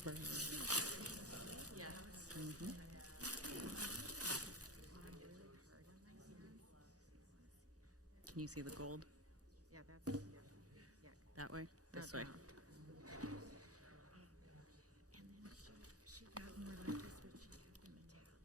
Mhm. Can you see the gold? Yeah, that's, yeah. That way? This way? And then she got more like this, but she had the metallic.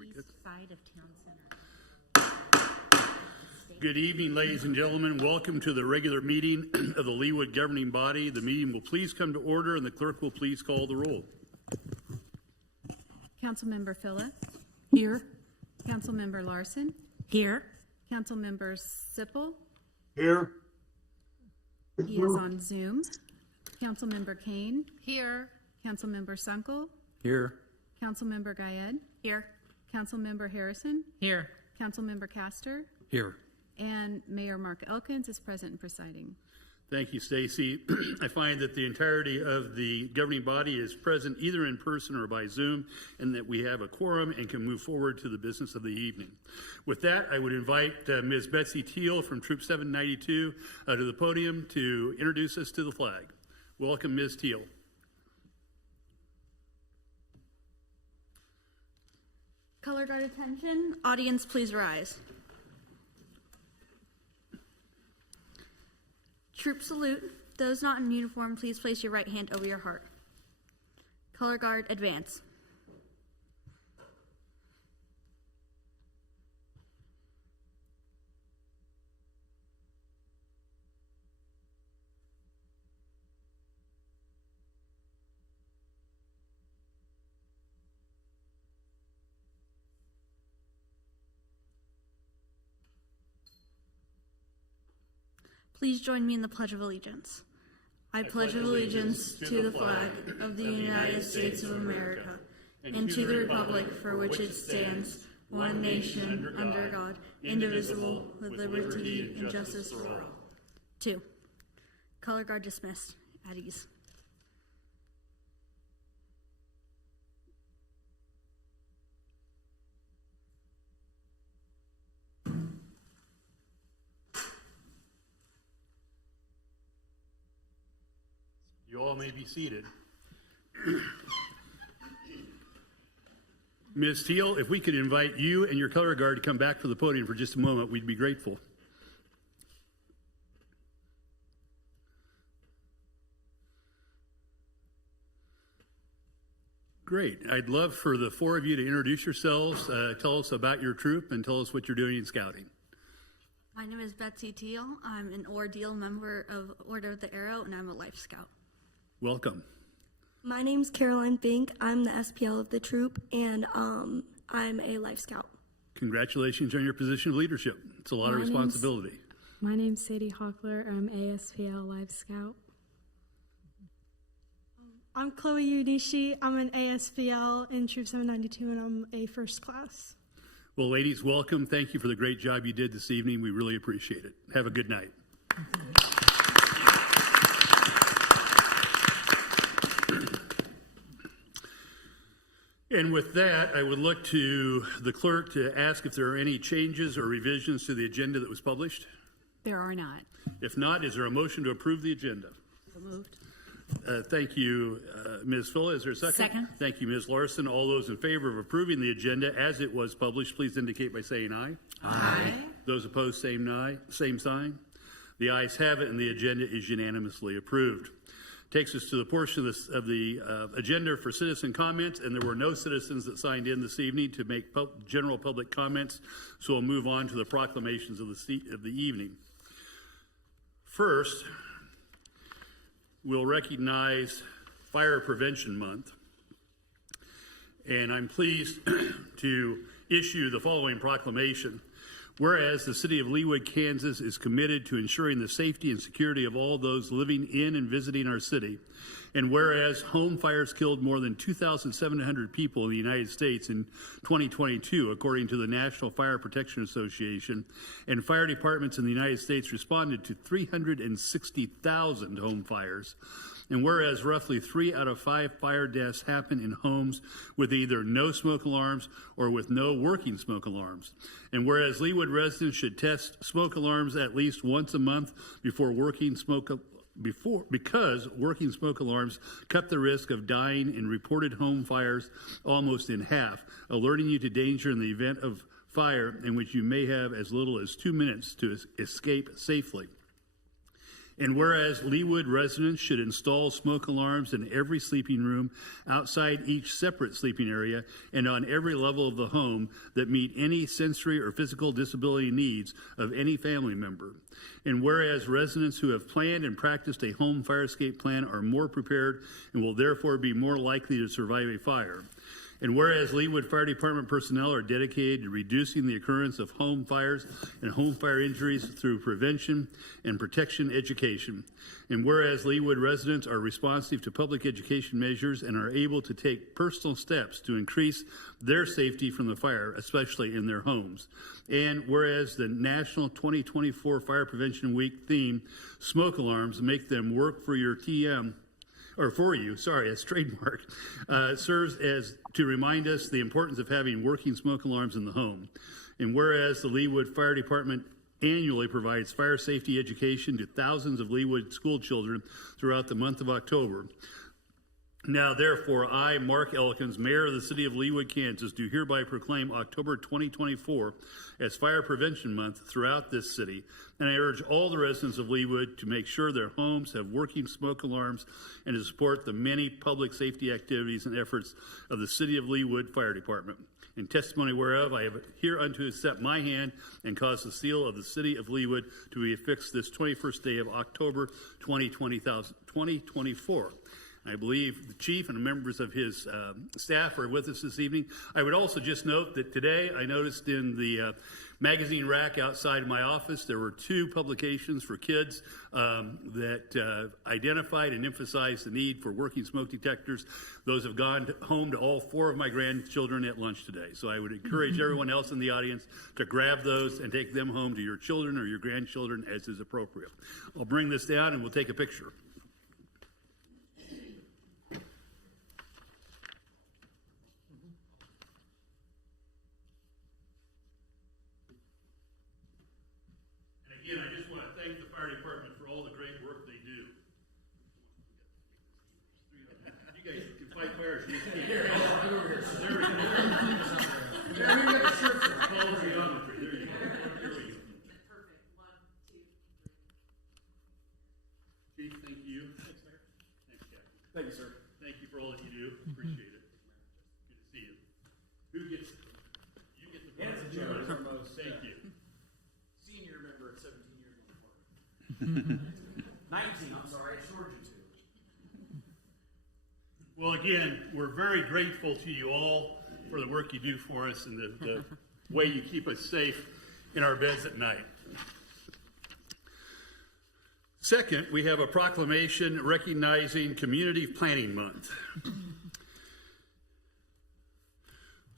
East side of town center. Good evening, ladies and gentlemen. Welcome to the regular meeting of the Leawood governing body. The meeting will please come to order and the clerk will please call the roll. Councilmember Phillip. Here. Councilmember Larson. Here. Councilmember Sippel. Here. He is on Zoom. Councilmember Kane. Here. Councilmember Sunkel. Here. Councilmember Guyed. Here. Councilmember Harrison. Here. Councilmember Castor. Here. And Mayor Mark Elkins is present and presiding. Thank you, Stacy. I find that the entirety of the governing body is present either in person or by Zoom, and that we have a quorum and can move forward to the business of the evening. With that, I would invite Ms. Betsy Teal from Troop 792 to the podium to introduce us to the flag. Welcome, Ms. Teal. Color guard attention. Audience, please rise. Troop salute. Those not in uniform, please place your right hand over your heart. Color guard, advance. Please join me in the Pledge of Allegiance. I pledge allegiance to the flag of the United States of America and to the republic for which it stands, one nation, under God, indivisible, with liberty and justice for all. 2. Color guard dismissed. At ease. You all may be seated. Ms. Teal, if we could invite you and your color guard to come back to the podium for just a moment, we'd be grateful. Great. I'd love for the four of you to introduce yourselves, tell us about your troop, and tell us what you're doing in scouting. My name is Betsy Teal. I'm an Ordeal member of Order of the Arrow, and I'm a Life Scout. Welcome. My name's Caroline Fink. I'm the SPL of the troop, and I'm a Life Scout. Congratulations on your position of leadership. It's a lot of responsibility. My name's Sadie Hockler. I'm ASPL Life Scout. I'm Chloe Udishi. I'm an ASPL in Troop 792, and I'm a first class. Well, ladies, welcome. Thank you for the great job you did this evening. We really appreciate it. Have a good night. And with that, I would look to the clerk to ask if there are any changes or revisions to the agenda that was published. There are not. If not, is there a motion to approve the agenda? So moved. Thank you, Ms. Fuller. Is there a second? Second. Thank you, Ms. Larson. All those in favor of approving the agenda as it was published, please indicate by saying aye. Aye. Those opposed, same sign. The ayes have it, and the agenda is unanimously approved. Takes us to the portion of the agenda for citizen comments, and there were no citizens that signed in this evening to make general public comments, so we'll move on to the proclamations of the evening. First, we'll recognize Fire Prevention Month, and I'm pleased to issue the following proclamation. Whereas the city of Leawood, Kansas is committed to ensuring the safety and security of all those living in and visiting our city, and whereas home fires killed more than 2,700 people in the United States in 2022, according to the National Fire Protection Association, and fire departments in the United States responded to 360,000 home fires, and whereas roughly 3 out of 5 fire deaths happen in homes with either no smoke alarms or with no working smoke alarms, and whereas Leawood residents should test smoke alarms at least once a month because working smoke alarms cut the risk of dying in reported home fires almost in half, alerting you to danger in the event of fire in which you may have as little as 2 minutes to escape safely. And whereas Leawood residents should install smoke alarms in every sleeping room, outside each separate sleeping area, and on every level of the home that meet any sensory or physical disability needs of any family member. And whereas residents who have planned and practiced a home fire escape plan are more prepared and will therefore be more likely to survive a fire. And whereas Leawood Fire Department personnel are dedicated to reducing the occurrence of home fires and home fire injuries through prevention and protection education. And whereas Leawood residents are responsive to public education measures and are able to take personal steps to increase their safety from the fire, especially in their homes. And whereas the National 2024 Fire Prevention Week theme, smoke alarms, make them work for your TM, or for you, sorry, as trademark, serves as to remind us the importance of having working smoke alarms in the home. And whereas the Leawood Fire Department annually provides fire safety education to thousands of Leawood school children throughout the month of October. Now, therefore, I, Mark Elkins, Mayor of the City of Leawood, Kansas, do hereby proclaim October 2024 as Fire Prevention Month throughout this city, and I urge all the residents of Leawood to make sure their homes have working smoke alarms and to support the many public safety activities and efforts of the City of Leawood Fire Department. In testimony whereof, I have hereunto accept my hand and cause the seal of the City of Leawood to be affixed this 21st day of October 2024. I believe the chief and members of his staff are with us this evening. I would also just note that today I noticed in the magazine rack outside my office there were 2 publications for kids that identified and emphasized the need for working smoke detectors. Those have gone home to all 4 of my grandchildren at lunch today. So I would encourage everyone else in the audience to grab those and take them home to your children or your grandchildren as is appropriate. I'll bring this down and we'll take a picture. Again, I just want to thank the fire department for all the great work they do. You guys can fight fires. You can here. There we go. Call the geometry. There you go. Here we go. Perfect. 1, 2, 3. Chief, thank you. Thanks, Mayor. Thanks, Captain. Thank you, sir. Thank you for all that you do. Appreciate it. Good to see you. Who gets? You get the Nancy Jones, our most Thank you. senior member at 17 years on the board. 19, I'm sorry, I shorted you 2. Well, again, we're very grateful to you all for the work you do for us and the way you keep us safe in our beds at night. Second, we have a proclamation recognizing Community Planning Month.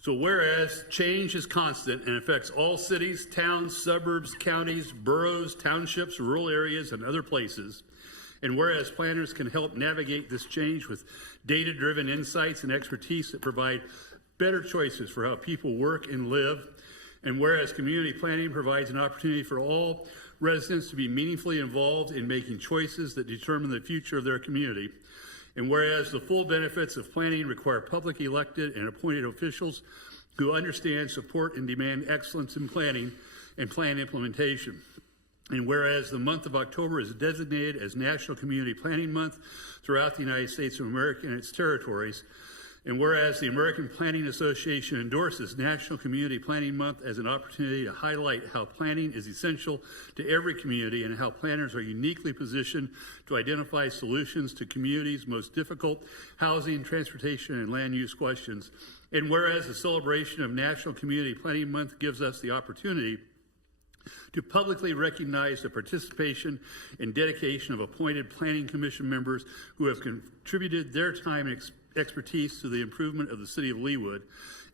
So whereas change is constant and affects all cities, towns, suburbs, counties, boroughs, townships, rural areas, and other places, and whereas planners can help navigate this change with data-driven insights and expertise that provide better choices for how people work and live, and whereas community planning provides an opportunity for all residents to be meaningfully involved in making choices that determine the future of their community, and whereas the full benefits of planning require public elected and appointed officials who understand, support, and demand excellence in planning and plan implementation. And whereas the month of October is designated as National Community Planning Month throughout the United States of America and its territories, and whereas the American Planning Association endorses National Community Planning Month as an opportunity to highlight how planning is essential to every community and how planners are uniquely positioned to identify solutions to communities' most difficult housing, transportation, and land use questions. And whereas the celebration of National Community Planning Month gives us the opportunity to publicly recognize the participation and dedication of appointed Planning Commission members who have contributed their time and expertise to the improvement of the city of Leawood,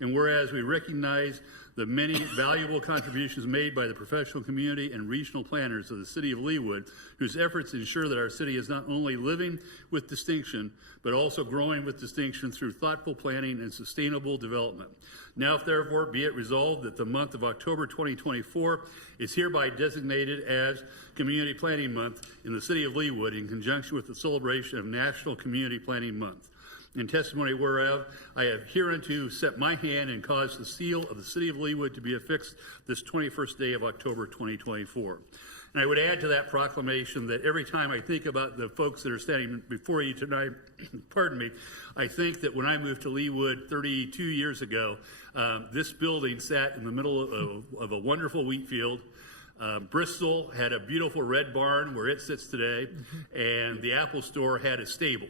and whereas we recognize the many valuable contributions made by the professional community and regional planners of the city of Leawood, whose efforts ensure that our city is not only living with distinction, but also growing with distinction through thoughtful planning and sustainable development. Now, therefore, be it resolved that the month of October 2024 is hereby designated as Community Planning Month in the city of Leawood in conjunction with the celebration of National Community Planning Month. In testimony whereof, I have hereunto set my hand and caused the seal of the city of Leawood to be affixed this 21st day of October 2024. And I would add to that proclamation that every time I think about the folks that are standing before you tonight, pardon me, I think that when I moved to Leawood 32 years ago, this building sat in the middle of a wonderful wheat field. Bristol had a beautiful red barn where it sits today, and the Apple store had a stable.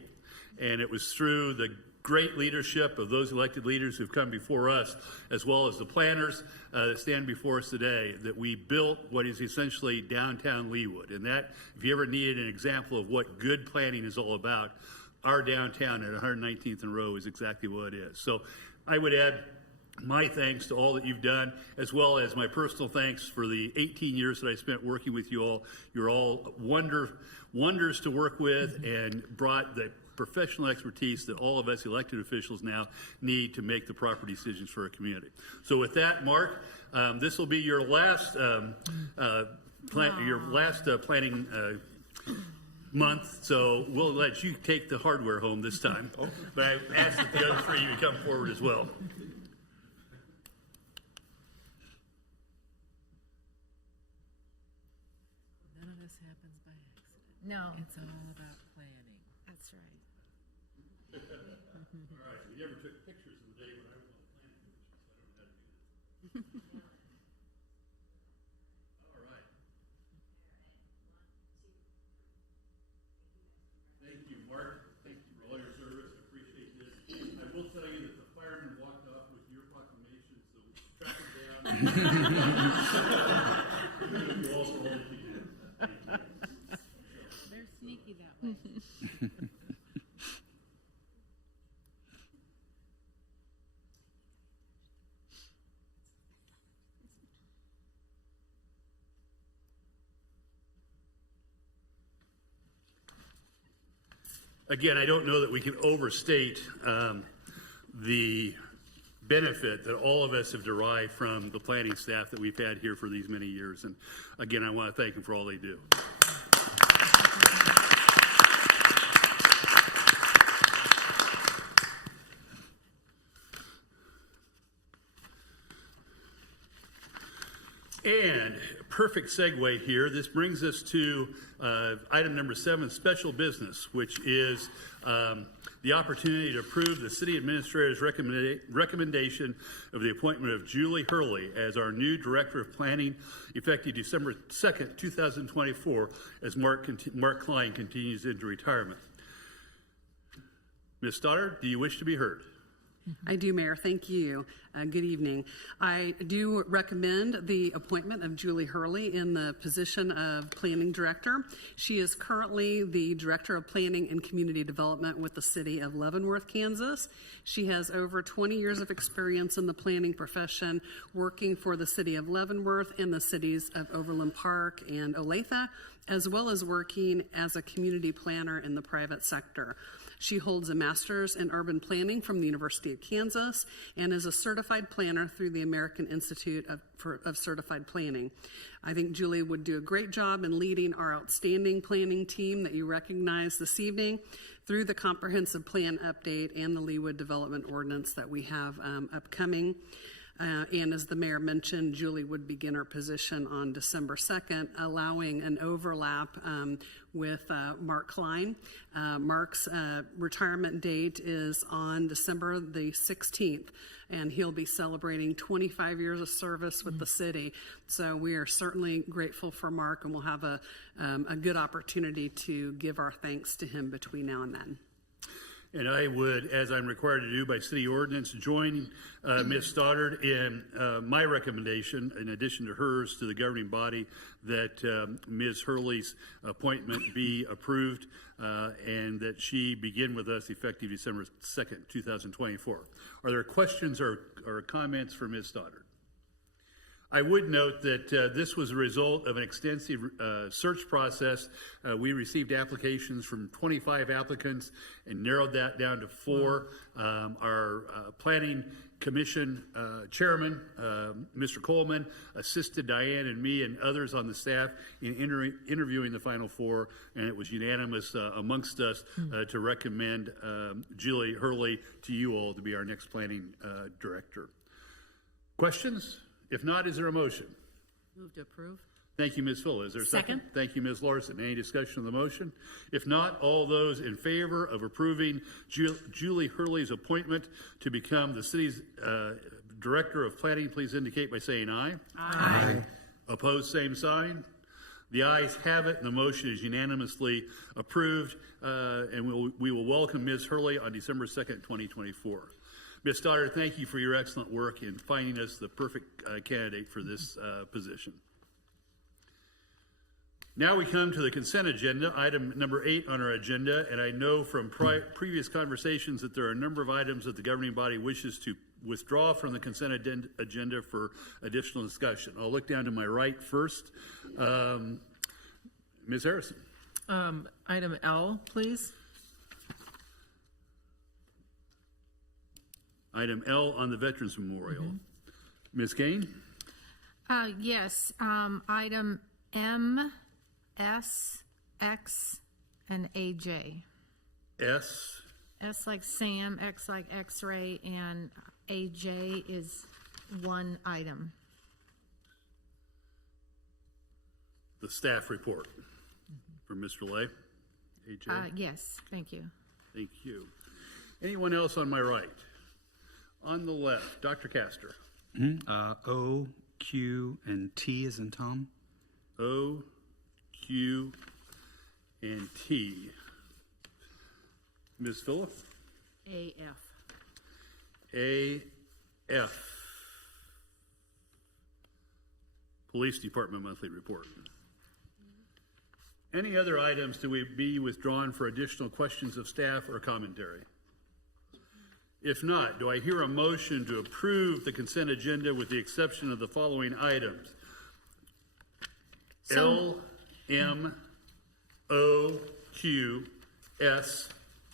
And it was through the great leadership of those elected leaders who've come before us, as well as the planners that stand before us today, that we built what is essentially downtown Leawood. And that, if you ever needed an example of what good planning is all about, our downtown at 119th and Row is exactly what it is. So I would add my thanks to all that you've done, as well as my personal thanks for the 18 years that I spent working with you all. You're all wonders to work with and brought the professional expertise that all of us elected officials now need to make the proper decisions for our community. So with that, Mark, this will be your last planning month, so we'll let you take the hardware home this time. But I ask that the other three of you come forward as well. None of this happens by accident. No, It's all about planning. that's right. All right, we never took pictures of the day when I was on the planning commission, so I don't know how to do this. All right. Thank you, Mark. Thank you for all your service. They're sneaky that way. Again, I don't know that we can overstate the benefit that all of us have derived from the planning staff that we've had here for these many years. And again, I want to thank them for all they do. And perfect segue here. This brings us to item number 7, special business, which is the opportunity to approve the city administrator's recommendation of the appointment of Julie Hurley as our new director of planning, effective December 2nd, 2024, as Mark Klein continues into retirement. Ms. Stoddard, do you wish to be heard? I do, Mayor. Thank you. Good evening. I do recommend the appointment of Julie Hurley in the position of Planning Director. She is currently the Director of Planning and Community Development with the City of Leavenworth, Kansas. She has over 20 years of experience in the planning profession, working for the City of Leavenworth and the cities of Overland Park and Olathe, as well as working as a community planner in the private sector. She holds a master's in urban planning from the University of Kansas and is a certified planner through the American Institute of Certified Planning. I think Julie would do a great job in leading our outstanding planning team that you recognize this evening through the comprehensive plan update and the Leawood Development Ordinance that we have upcoming. And as the mayor mentioned, Julie would begin her position on December 2nd, allowing an overlap with Mark Klein. Mark's retirement date is on December the 16th, and he'll be celebrating 25 years of service with the city. So we are certainly grateful for Mark, and we'll have a good opportunity to give our thanks to him between now and then. And I would, as I'm required to do by city ordinance, join Ms. Stoddard in my recommendation, in addition to hers, to the governing body, that Ms. Hurley's appointment be approved and that she begin with us effective December 2nd, 2024. Are there questions or comments for Ms. Stoddard? I would note that this was a result of an extensive search process. We received applications from 25 applicants and narrowed that down to 4. Our planning commission chairman, Mr. Coleman, assisted Diane and me and others on the staff in interviewing the final 4, and it was unanimous amongst us to recommend Julie Hurley to you all to be our next planning director. Questions? If not, is there a motion? Move to approve. Thank you, Ms. Fuller. Is there a second? Second. Thank you, Ms. Larson. Any discussion of the motion? If not, all those in favor of approving Julie Hurley's appointment to become the city's Director of Planning, please indicate by saying aye. Aye. Opposed, same sign. The ayes have it, and the motion is unanimously approved, and we will welcome Ms. Hurley on December 2nd, 2024. Ms. Stoddard, thank you for your excellent work in finding us the perfect candidate for this position. Now we come to the consent agenda, item number 8 on our agenda, and I know from previous conversations that there are a number of items that the governing body wishes to withdraw from the consent agenda for additional discussion. I'll look down to my right first. Ms. Harrison. Item L, please. Item L on the Veterans Memorial. Ms. Kane? Yes, item M, S, X, and AJ. S. S like Sam, X like X-ray, and AJ is one item. The staff report from Mr. Lay. AJ? Yes, thank you. Thank you. Anyone else on my right? On the left, Dr. Castor. O, Q, and T as in Tom. O, Q, and T. Ms. Phillip? AF. A, F. Police Department monthly report. Any other items to be withdrawn for additional questions of staff or commentary? If not, do I hear a motion to approve the consent agenda with the exception of the following items? L, M, O, Q, S,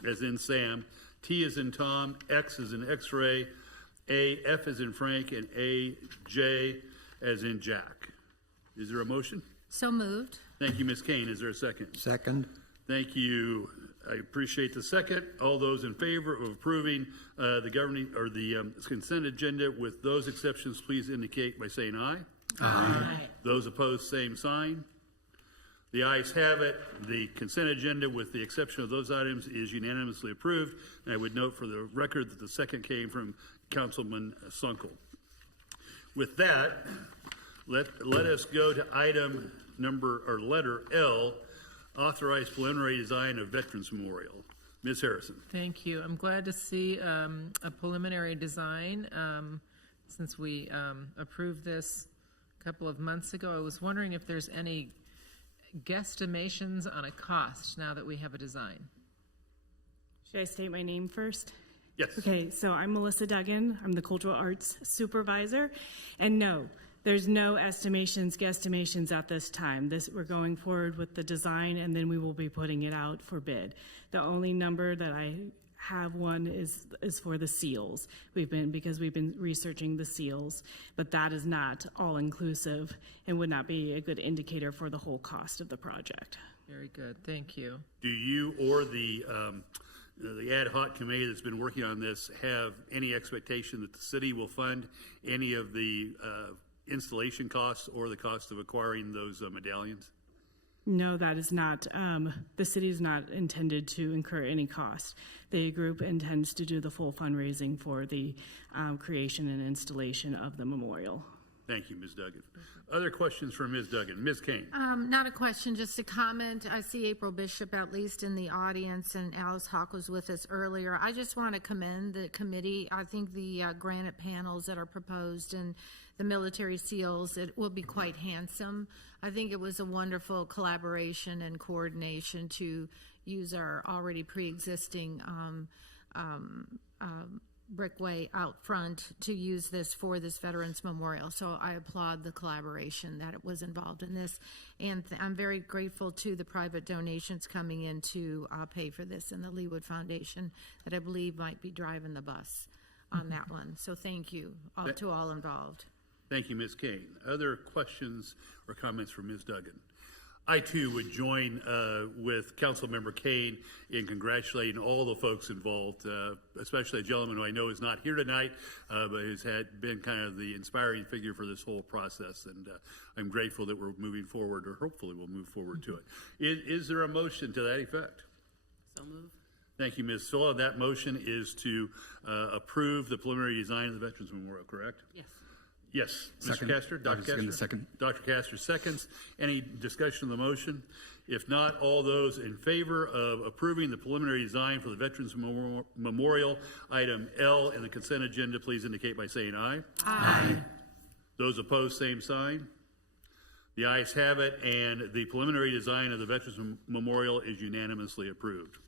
as in Sam, T as in Tom, X as in X-ray, A, F as in Frank, and A, J as in Jack. Is there a motion? So moved. Thank you, Ms. Kane. Is there a second? Second. Thank you. I appreciate the second. All those in favor of approving the governing or the consent agenda with those exceptions, please indicate by saying aye. Aye. Those opposed, same sign. The ayes have it. The consent agenda, with the exception of those items, is unanimously approved. And I would note for the record that the second came from Councilman Sunkel. With that, let us go to item letter L, authorize preliminary design of Veterans Memorial. Ms. Harrison. Thank you. I'm glad to see a preliminary design. Since we approved this a couple of months ago, I was wondering if there's any guesstimations on a cost now that we have a design. Should I state my name first? Yes. Okay, so I'm Melissa Duggan. I'm the Cultural Arts Supervisor. And no, there's no guesstimations at this time. We're going forward with the design, and then we will be putting it out for bid. The only number that I have one is for the seals. Because we've been researching the seals, but that is not all inclusive and would not be a good indicator for the whole cost of the project. Very good. Thank you. Do you or the ad hoc committee that's been working on this have any expectation that the city will fund any of the installation costs or the cost of acquiring those medallions? No, that is not. The city is not intended to incur any cost. The group intends to do the full fundraising for the creation and installation of the memorial. Thank you, Ms. Duggan. Other questions from Ms. Duggan? Ms. Kane. Not a question, just a comment. I see April Bishop at least in the audience, and Alice Hawk was with us earlier. I just want to commend the committee. I think the granite panels that are proposed and the military seals, it will be quite handsome. I think it was a wonderful collaboration and coordination to use our already pre-existing brickway out front to use this for this Veterans Memorial. So I applaud the collaboration that it was involved in this. And I'm very grateful to the private donations coming in to pay for this, and the Leawood Foundation that I believe might be driving the bus on that one. So thank you to all involved. Thank you, Ms. Kane. Other questions or comments from Ms. Duggan? I, too, would join with Councilmember Kane in congratulating all the folks involved, especially a gentleman who I know is not here tonight, but has been kind of the inspiring figure for this whole process. And I'm grateful that we're moving forward, or hopefully we'll move forward to it. Is there a motion to that effect? So moved. Thank you, Ms. Sola. That motion is to approve the preliminary design of the Veterans Memorial, correct? Yes. Yes. Second. Mr. Castor? Dr. Castor? Second. Dr. Castor seconds. Any discussion of the motion? If not, all those in favor of approving the preliminary design for the Veterans Memorial, item L in the consent agenda, please indicate by saying aye. Aye. Those opposed, same sign. The ayes have it, and the preliminary design of the Veterans Memorial is unanimously approved.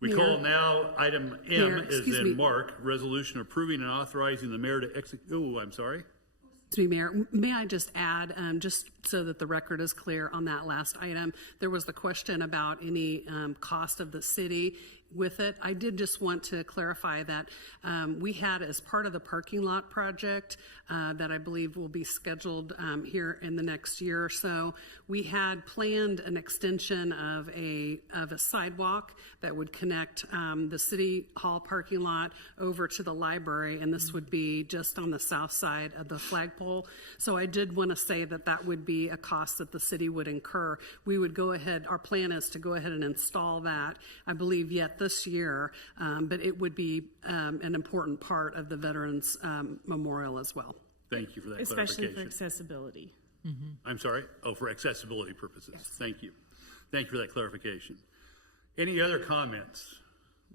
We call now item M as in Mark, resolution approving and authorizing the mayor to execute. Oh, I'm sorry. Excuse me, Mayor, may I just add, just so that the record is clear on that last item, there was the question about any cost of the city with it. I did just want to clarify that we had, as part of the parking lot project that I believe will be scheduled here in the next year or so, we had planned an extension of a sidewalk that would connect the City Hall parking lot over to the library, and this would be just on the south side of the flagpole. So I did want to say that that would be a cost that the city would incur. We would go ahead, our plan is to go ahead and install that, I believe, yet this year, but it would be an important part of the Veterans Memorial as well. Thank you for that Especially clarification. for accessibility. I'm sorry? Oh, for accessibility purposes. Yes. Thank you. Thank you for that clarification. Any other comments?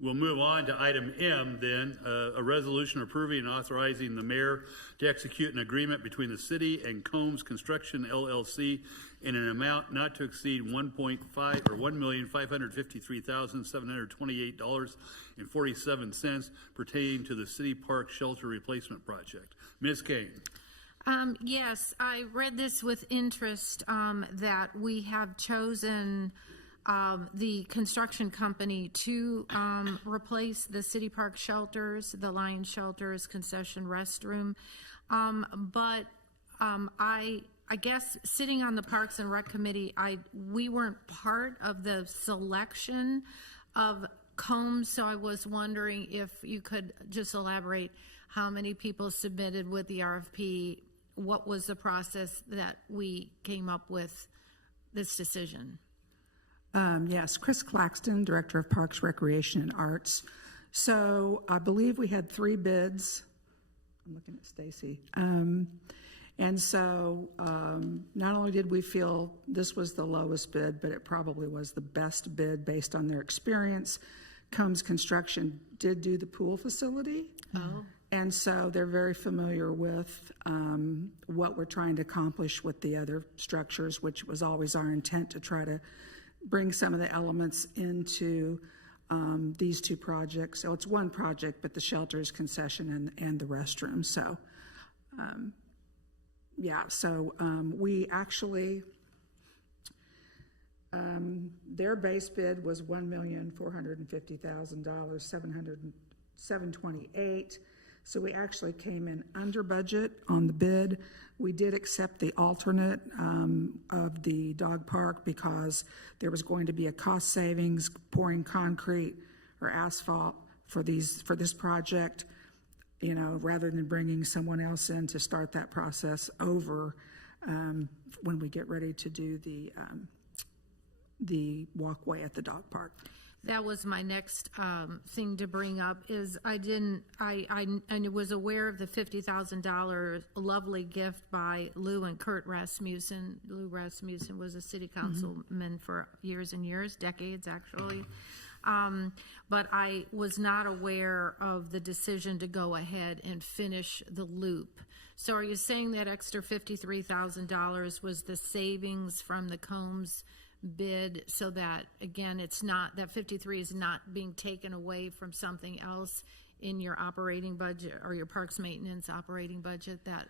We'll move on to item M then, a resolution approving and authorizing the mayor to execute an agreement between the city and Combs Construction LLC in an amount not to exceed $1,553,728.47 pertaining to the City Park Shelter Replacement Project. Ms. Kane. Yes, I read this with interest, that we have chosen the construction company to replace the City Park shelters, the Lion Shelters concession restroom. But I guess sitting on the Parks and Rec Committee, we weren't part of the selection of Combs, so I was wondering if you could just elaborate how many people submitted with the RFP, what was the process that we came up with this decision? Yes, Chris Claxton, Director of Parks, Recreation, and Arts. So I believe we had 3 bids. I'm looking at Stacy. And so not only did we feel this was the lowest bid, but it probably was the best bid based on their experience. Combs Construction did do the pool facility. Oh. And so they're very familiar with what we're trying to accomplish with the other structures, which was always our intent to try to bring some of the elements into these 2 projects. So it's one project, but the shelters, concession, and the restroom. So, we actually, their base bid was $1,450,000, $728,000. So we actually came in under budget on the bid. We did accept the alternate of the dog park because there was going to be a cost savings pouring concrete or asphalt for this project, you know, rather than bringing someone else in to start that process over when we get ready to do the walkway at the dog park. That was my next thing to bring up. Is I was aware of the $50,000 lovely gift by Lou and Kurt Rasmussen. Lou Rasmussen was a city councilman for years and years, decades actually. But I was not aware of the decision to go ahead and finish the loop. So are you saying that extra $53,000 was the savings from the Combs bid, so that again it's not that 53 is not being taken away from something else in your operating budget or your parks maintenance operating budget that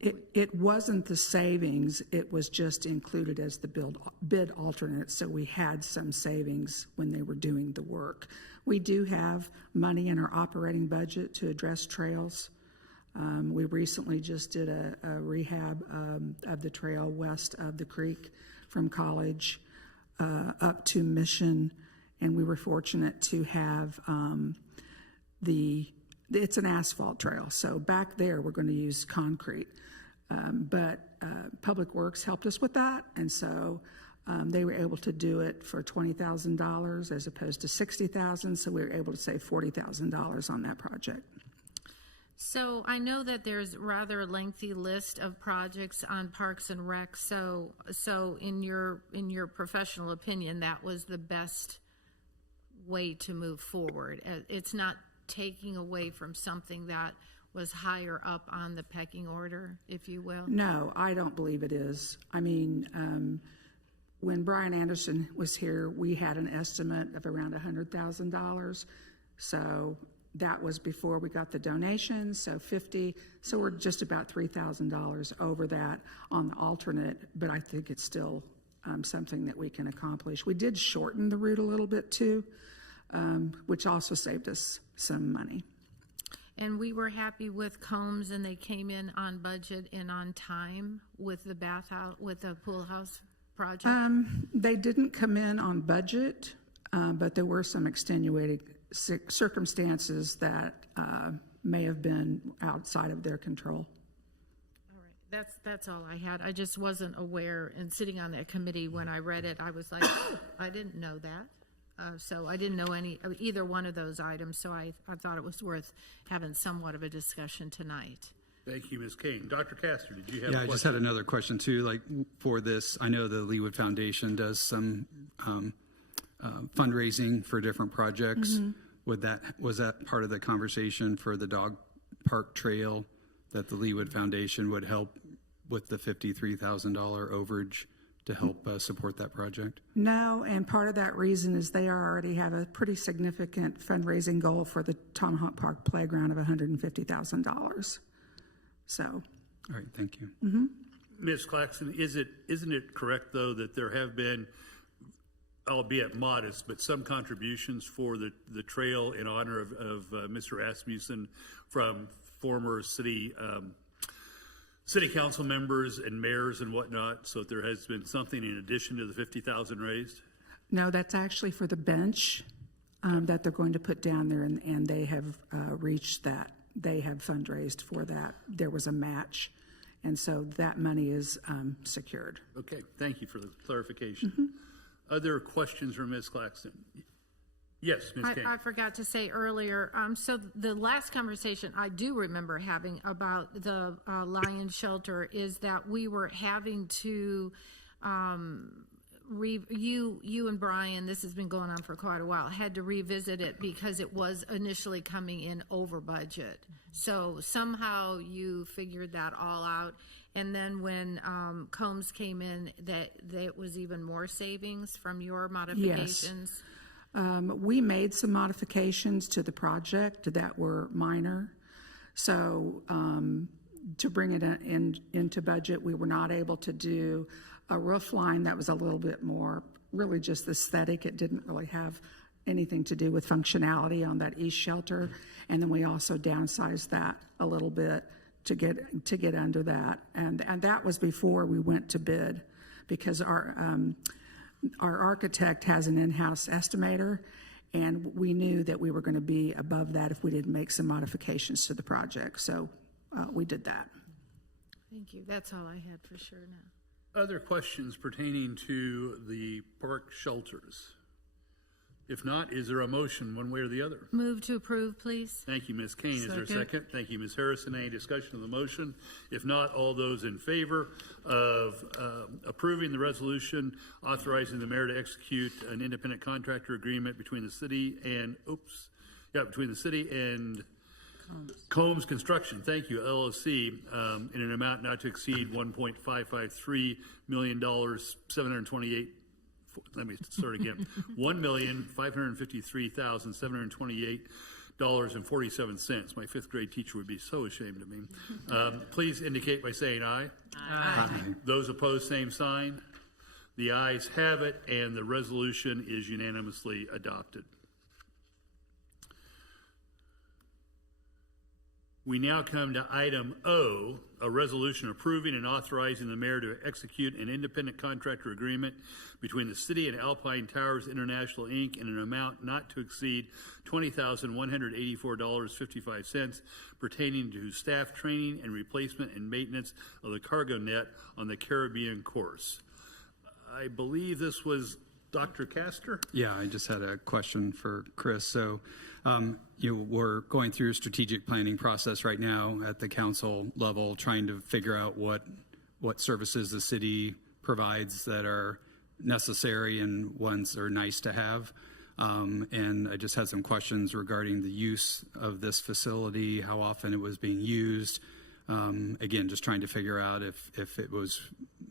it wasn't the savings, it was just included as the bid alternate, so we had some savings when they were doing the work. We do have money in our operating budget to address trails. We recently just did a rehab of the trail west of the creek from College up to Mission, and we were fortunate to have it's an asphalt trail, so back there we're going to use concrete, but Public Works helped us with that, and so they were able to do it for $20,000 as opposed to $60,000, so we were able to save $40,000 on that project. So I know that there's a rather lengthy list of projects on Parks and Rec. So in your professional opinion, that was the best way to move forward. It's not taking away from something that was higher up on the pecking order, if you will. No, I don't believe it is. I mean, when Brian Anderson was here, we had an estimate of around $100,000. So that was before we got the donations, so so we're just about $3,000 over that on the alternate, but I think it's still something that we can accomplish. We did shorten the route a little bit too, which also saved us some money. And we were happy with Combs, and they came in on budget and on time with the with the pool house project. They didn't come in on budget, but there were some extenuating circumstances that may have been outside of their control. All right, that's all I had. I just wasn't aware, and sitting on that committee when I read it, I was like, oh, I didn't know that. So I didn't know either one of those items, so I thought it was worth having somewhat of a discussion tonight. Thank you, Ms. Kane. Dr. Castor, did you have a question? Yeah, I just had another question too. Like for this, I know the Leawood Foundation does some fundraising for different projects. Was that part of the conversation for the dog park trail, that the Leawood Foundation would help with the $53,000 overage to help support that project? No, and part of that reason is they already have a pretty significant fundraising goal for the Tomahawk Park Playground of $150,000. So. All right, thank you. Ms. Claxton, isn't it correct, though, that there have been, albeit modest, but some contributions for the trail in honor of Mr. Asmussen from former city council members and mayors and whatnot, so that there has been something in addition to the $50,000 raised? No, that's actually for the bench that they're going to put down there, and they have reached that. They have fundraised for that. There was a match, and so that money is secured. Okay, thank you for the clarification. Other questions from Ms. Claxton? Yes, Ms. King. I forgot to say earlier, so the last conversation I do remember having about the lion shelter is that we were having to, you and Brian, this has been going on for quite a while, had to revisit it because it was initially coming in over budget. So somehow you figured that all out. And then when Combs came in, that was even more savings from your modifications? Yes. We made some modifications to the project that were minor. So to bring it into budget, we were not able to do a roof line that was a little bit more really just aesthetic. It didn't really have anything to do with functionality on that east shelter. And then we also downsized that a little bit to get under that. And that was before we went to bid, because our architect has an in-house estimator, and we knew that we were going to be above that if we didn't make some modifications to the project. So we did that. Thank you. That's all I had for sure now. Other questions pertaining to the park shelters? If not, is there a motion one way or the other? Move to approve, please. Thank you, Ms. Kane. Is there a second? Thank you, Ms. Harrison. Any discussion of the motion? If not, all those in favor of approving the resolution authorizing the mayor to execute an independent contractor agreement between the city and, Combs Construction, thank you, LLC, in an amount not to exceed $1.553 million, let me start again. $1,553,728.47. My fifth grade teacher would be so ashamed of me. Please indicate by saying aye. Aye. Those opposed, same sign. The ayes have it, and the resolution is unanimously adopted. We now come to item O, a resolution approving and authorizing the mayor to execute an independent contractor agreement between the city and Alpine Towers International, Inc. in an amount not to exceed $20,184.55 pertaining to staff training and replacement and maintenance of the cargo net on the Caribbean course. I believe this was Dr. Castor? Yeah, I just had a question for Chris. So, we're going through a strategic planning process right now at the council level, trying to figure out what services the city provides that are necessary and ones that are nice to have. And I just had some questions regarding the use of this facility, how often it was being used. Again, just trying to figure out if it was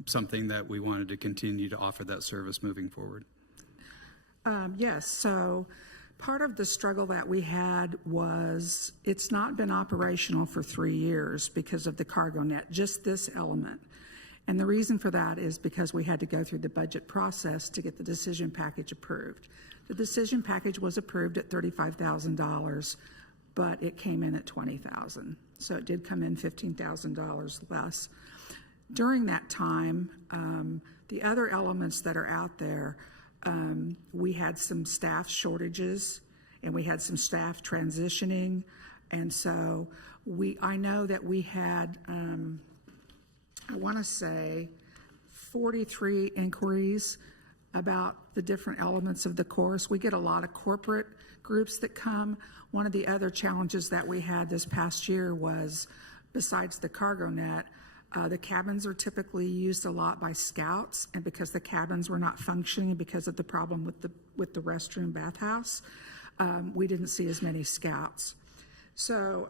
something that we wanted to continue to offer that service moving forward. Yes, so part of the struggle that we had was it's not been operational for 3 years because of the cargo net, just this element. And the reason for that is because we had to go through the budget process to get the decision package approved. The decision package was approved at $35,000, but it came in at $20,000. So it did come in $15,000 less. During that time, the other elements that are out there, we had some staff shortages and we had some staff transitioning. And so I know that we had, I want to say 43 inquiries about the different elements of the course. We get a lot of corporate groups that come. One of the other challenges that we had this past year was, besides the cargo net, The cabins are typically used a lot by scouts, and because the cabins were not functioning because of the problem with the restroom bathhouse, we didn't see as many scouts. So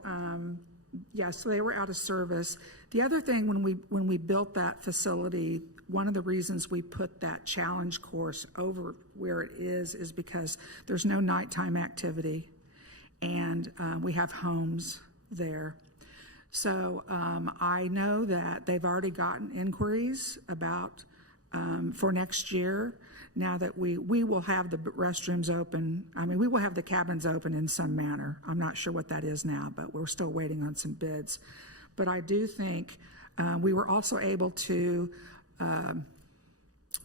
so they were out of service. The other thing, when we built that facility, one of the reasons we put that challenge course over where it is because there's no nighttime activity, and we have homes there. So I know that they've already gotten inquiries about for next year. Now that we will have the restrooms open, we will have the cabins open in some manner. I'm not sure what that is now, but we're still waiting on some bids. But I do think we were also able to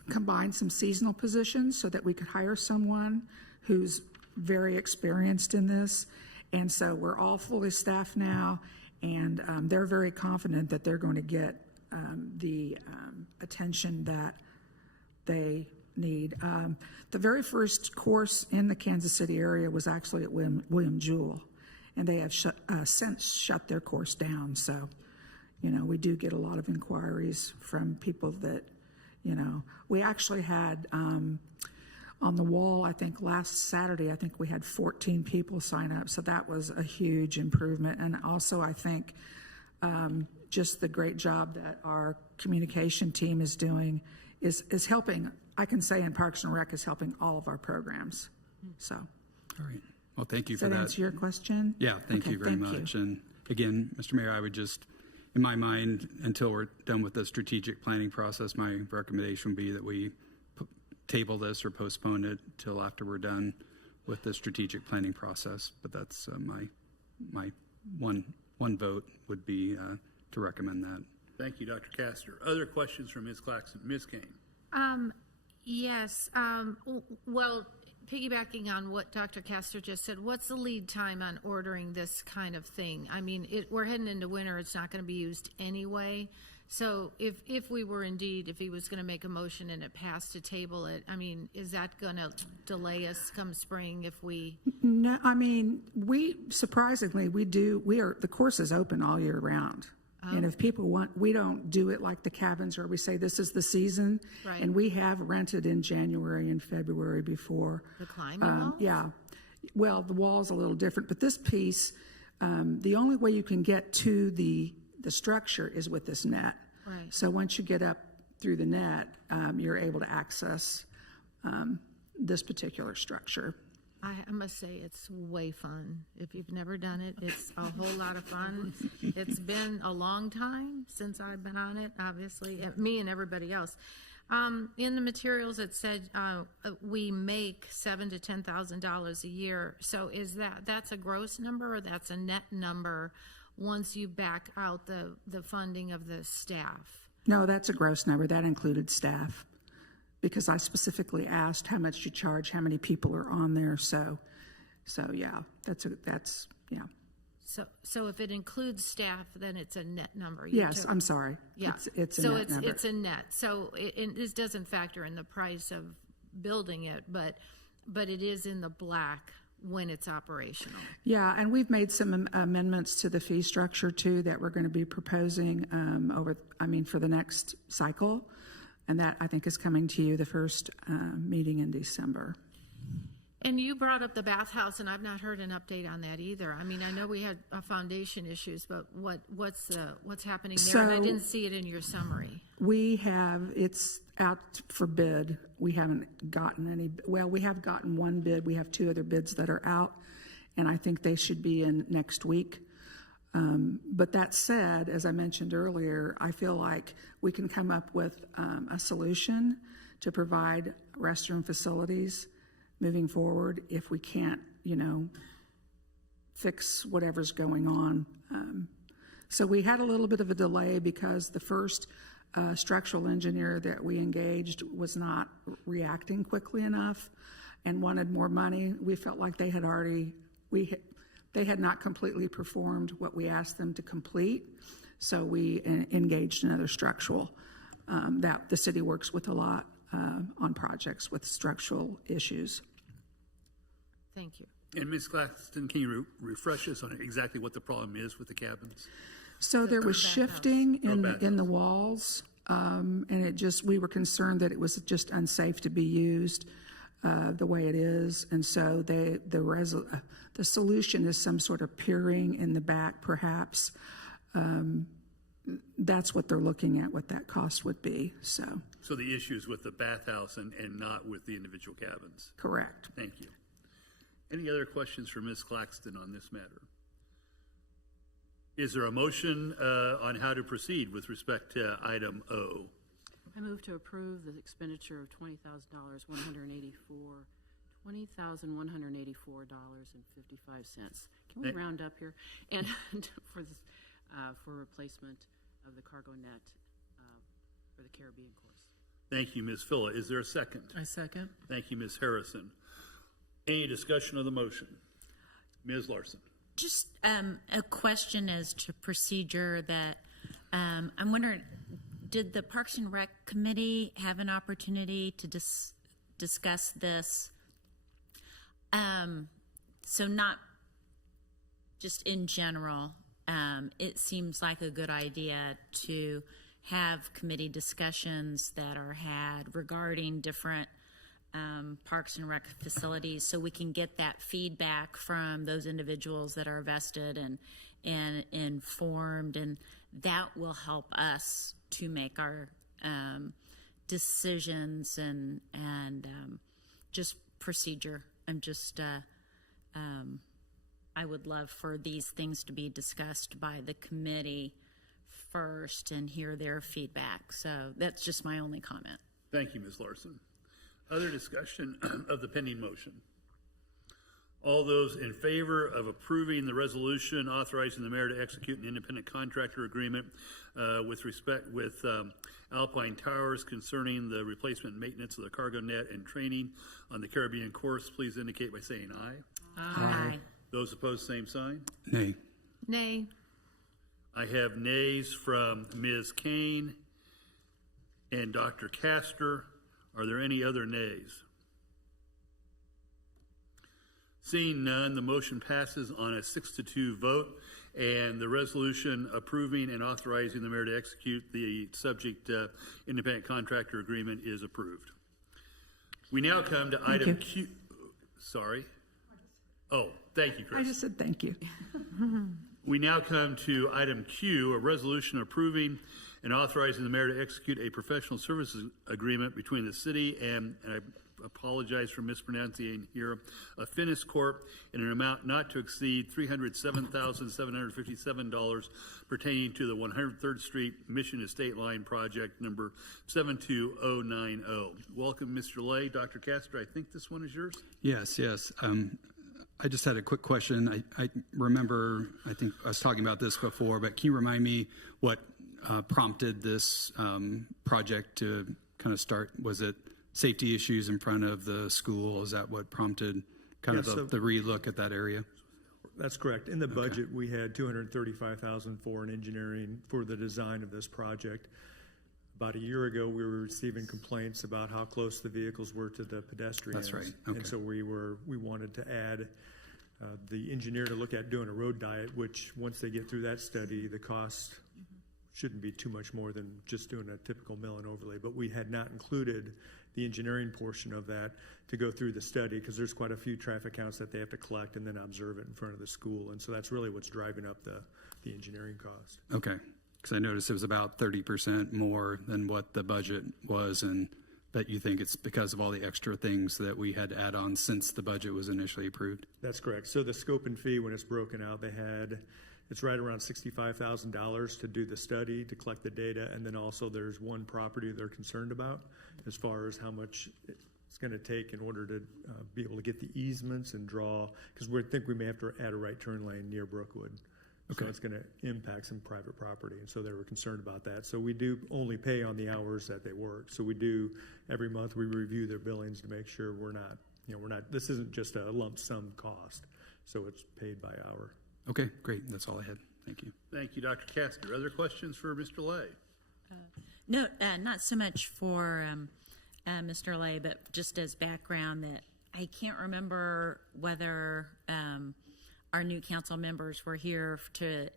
combine some seasonal positions so that we could hire someone who's very experienced in this. And so we're all fully staffed now, and they're very confident that they're going to get the attention that they need. The very first course in the Kansas City area was actually at William Jewell, and they have since shut their course down. So, we do get a lot of inquiries from people that, we actually had on the wall, I think last Saturday, we had 14 people sign up. So that was a huge improvement. And also, I think just the great job that our communication team is doing is helping. I can say in Parks and Rec is helping all of our programs. So. All right. Well, thank you Does for that. that answer your question? Yeah, thank you very much. And again, Mr. Mayor, I would just, in my mind, until we're done with the strategic planning process, my recommendation would be that we table this or postpone it till after we're done with the strategic planning process. But that's my one vote would be to recommend that. Thank you, Dr. Castor. Other questions from Ms. Claxton? Ms. Kane? Yes. Well, piggybacking on what Dr. Castor just said, what's the lead time on ordering this kind of thing? We're heading into winter. It's not going to be used anyway. So if we were indeed, if he was going to make a motion and it passed to table it, is that going to delay us come spring if we? No, we surprisingly, the course is open all year round. And if people want, we don't do it like the cabins where we say this is the season. Right. And we have rented in January and February before. The climbing walls? Yeah. Well, the wall's a little different, but this piece, the only way you can get to the structure is with this net. Right. So once you get up through the net, you're able to access this particular structure. I must say it's way fun. If you've never done it, it's a whole lot of fun. It's been a long time since I've been on it, obviously, me and everybody else. In the materials it said we make $7,000 to $10,000 a year. So that's a gross number or that's a net number once you back out the funding of the staff? No, that's a gross number. That included staff. Because I specifically asked how much you charge, how many people are on there. So yeah, that's yeah. So if it includes staff, then it's a net number. Yes, I'm sorry. Yeah, it's a net number. It's a net. So this doesn't factor in the price of building it, but it is in the black when it's operational. Yeah, and we've made some amendments to the fee structure too that we're going to be proposing for the next cycle. And that, I think, is coming to you the first meeting in December. And you brought up the bathhouse, and I've not heard an update on that either. I know we had foundation issues, but what's happening there? So, and I didn't see it in your summary. It's out for bid. We haven't gotten any. Well, we have gotten one bid. We have two other bids that are out, and I think they should be in next week. But that said, as I mentioned earlier, I feel like we can come up with a solution to provide restroom facilities moving forward if we can't, fix whatever's going on. So we had a little bit of a delay because the first structural engineer that we engaged was not reacting quickly enough and wanted more money. We felt like they had not completely performed what we asked them to complete, so we engaged another structural that the city works with a lot on projects with structural issues. Thank you. And Ms. Claxton, can you refresh us on exactly what the problem is with the cabins? So there was shifting in the walls, and we were concerned that it was just unsafe to be used the way it is. And so the solution is some sort of piering in the back, perhaps. That's what they're looking at, what that cost would be. So the issue is with the bathhouse and not with the individual cabins? Correct. Thank you. Any other questions for Ms. Claxton on this matter? Is there a motion on how to proceed with respect to item O? I move to approve the expenditure of $20,184.55. Can we round up here? And for replacement of the cargo net for the Caribbean course. Thank you, Ms. Phila. Is there a second? I second. Thank you, Ms. Harrison. Any discussion of the motion? Ms. Larson. Just a question as to procedure that I'm wondering, did the Parks and Rec Committee have an opportunity to discuss this? So not just in general, it seems like a good idea to have committee discussions that are had regarding different Parks and Rec facilities, so we can get that feedback from those individuals that are vested and informed, and that will help us to make our decisions and just procedure. I would love for these things to be discussed by the committee first and hear their feedback. So that's just my only comment. Thank you, Ms. Larson. Other discussion of the pending motion? All those in favor of approving the resolution authorizing the mayor to execute an independent contractor agreement with Alpine Towers concerning the replacement and maintenance of the cargo net and training on the Caribbean course, please indicate by saying aye. Aye. Those opposed, same sign. Nay. Nay. I have nays from Ms. Kane and Dr. Castor. Are there any other nays? Seeing none, the motion passes on a 6-2 vote, and the resolution approving and authorizing the mayor to execute the subject independent contractor agreement is approved. We now come to item Q. Sorry. Oh, thank you, Chris. I just said thank you. We now come to item Q, a resolution approving and authorizing the mayor to execute a professional services agreement between the city and I apologize for mispronouncing here, Finis Corp. In an amount not to exceed $307,757 pertaining to the 103rd Street Mission Estate Line project number 72090. Welcome, Mr. Lay. Dr. Castor, I think this one is yours? Yes. I just had a quick question. I remember, I think I was talking about this before, but can you remind me what prompted this project to kind of start? Was it safety issues in front of the school? Is that what prompted kind of the relook at that area? That's correct. In the budget, we had $235,000 for an engineering for the design of this project. About a year ago, we were receiving complaints about how close the vehicles were to the pedestrians. That's right. Okay. And so we wanted to add the engineer to look at doing a road diet, which once they get through that study, the cost shouldn't be too much more than just doing a typical mill and overlay. But we had not included the engineering portion of that to go through the study, because there's quite a few traffic counts that they have to collect and then observe it in front of the school. And so that's really what's driving up the engineering cost. Okay. Because I noticed it was about 30% more than what the budget was, and that you think it's because of all the extra things that we had to add on since the budget was initially approved? That's correct. So the scope and fee, when it's broken out, it's right around $65,000 to do the study, to collect the data, and then also there's one property they're concerned about as far as how much it's going to take in order to be able to get the easements and draw, because we think we may have to add a right turn lane near Brookwood. Okay. So it's going to impact some private property, and so they were concerned about that. So we do only pay on the hours that they work. So we do, every month we review their billings to make sure we're not, this isn't just a lump sum cost. So it's paid by hour. Okay, great. That's all I had. Thank you. Thank you, Dr. Castor. Other questions for Mr. Lay? No, not so much for Mr. Lay, but just as background that I can't remember whether our new council members were here to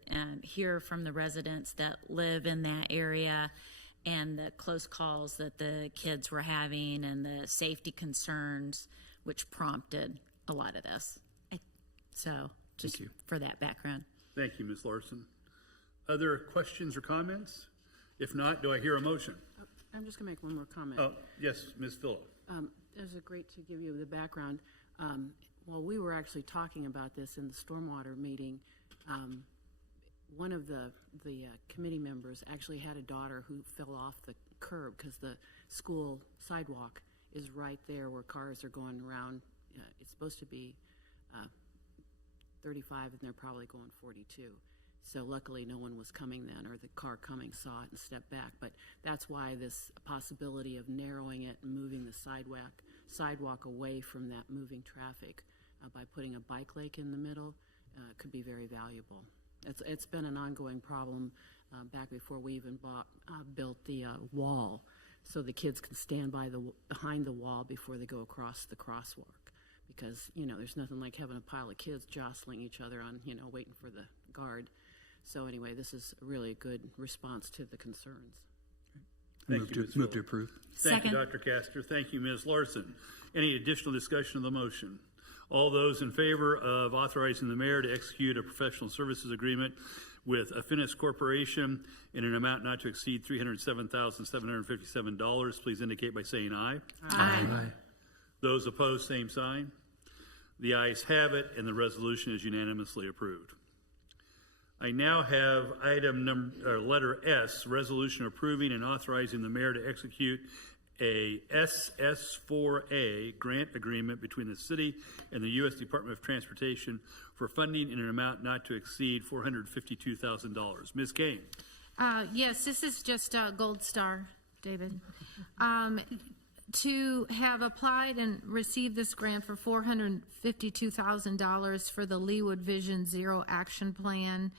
hear from the residents that live in that area and the close calls that the kids were having and the safety concerns, which prompted a lot of this. So just for that background. Thank you, Ms. Larson. Other questions or comments? If not, do I hear a motion? I'm just going to make one more comment. Oh, yes, Ms. Phillip. It was great to give you the background. While we were actually talking about this in the stormwater meeting, one of the committee members actually had a daughter who fell off the curb because the school sidewalk is right there where cars are going around. It's supposed to be 35 and they're probably going 42. So luckily no one was coming then, or the car coming saw it and stepped back. But that's why this possibility of narrowing it and moving the sidewalk away from that moving traffic by putting a bike lane in the middle could be very valuable. It's been an ongoing problem back before we even built the wall, so the kids can stand behind the wall before they go across the crosswalk. Because, there's nothing like having a pile of kids jostling each other on, waiting for the guard. So anyway, this is really a good response to the concerns. Thank you, Ms. Move to approve. Thank you, Dr. Castor. Thank you, Ms. Larson. Any additional discussion of the motion? All those in favor of authorizing the mayor to execute a professional services agreement with Affinis Corporation in an amount not to exceed $307,757, please indicate by saying aye. Aye. Those opposed, same sign. The ayes have it, and the resolution is unanimously approved. I now have letter S, resolution approving and authorizing the mayor to execute a SS4A grant agreement between the city and the U.S. Department of Transportation for funding in an amount not to exceed $452,000. Ms. Kane. Yes, this is just a gold star, David. To have applied and received this grant for $452,000 for the Leawood Vision Zero Action Plan.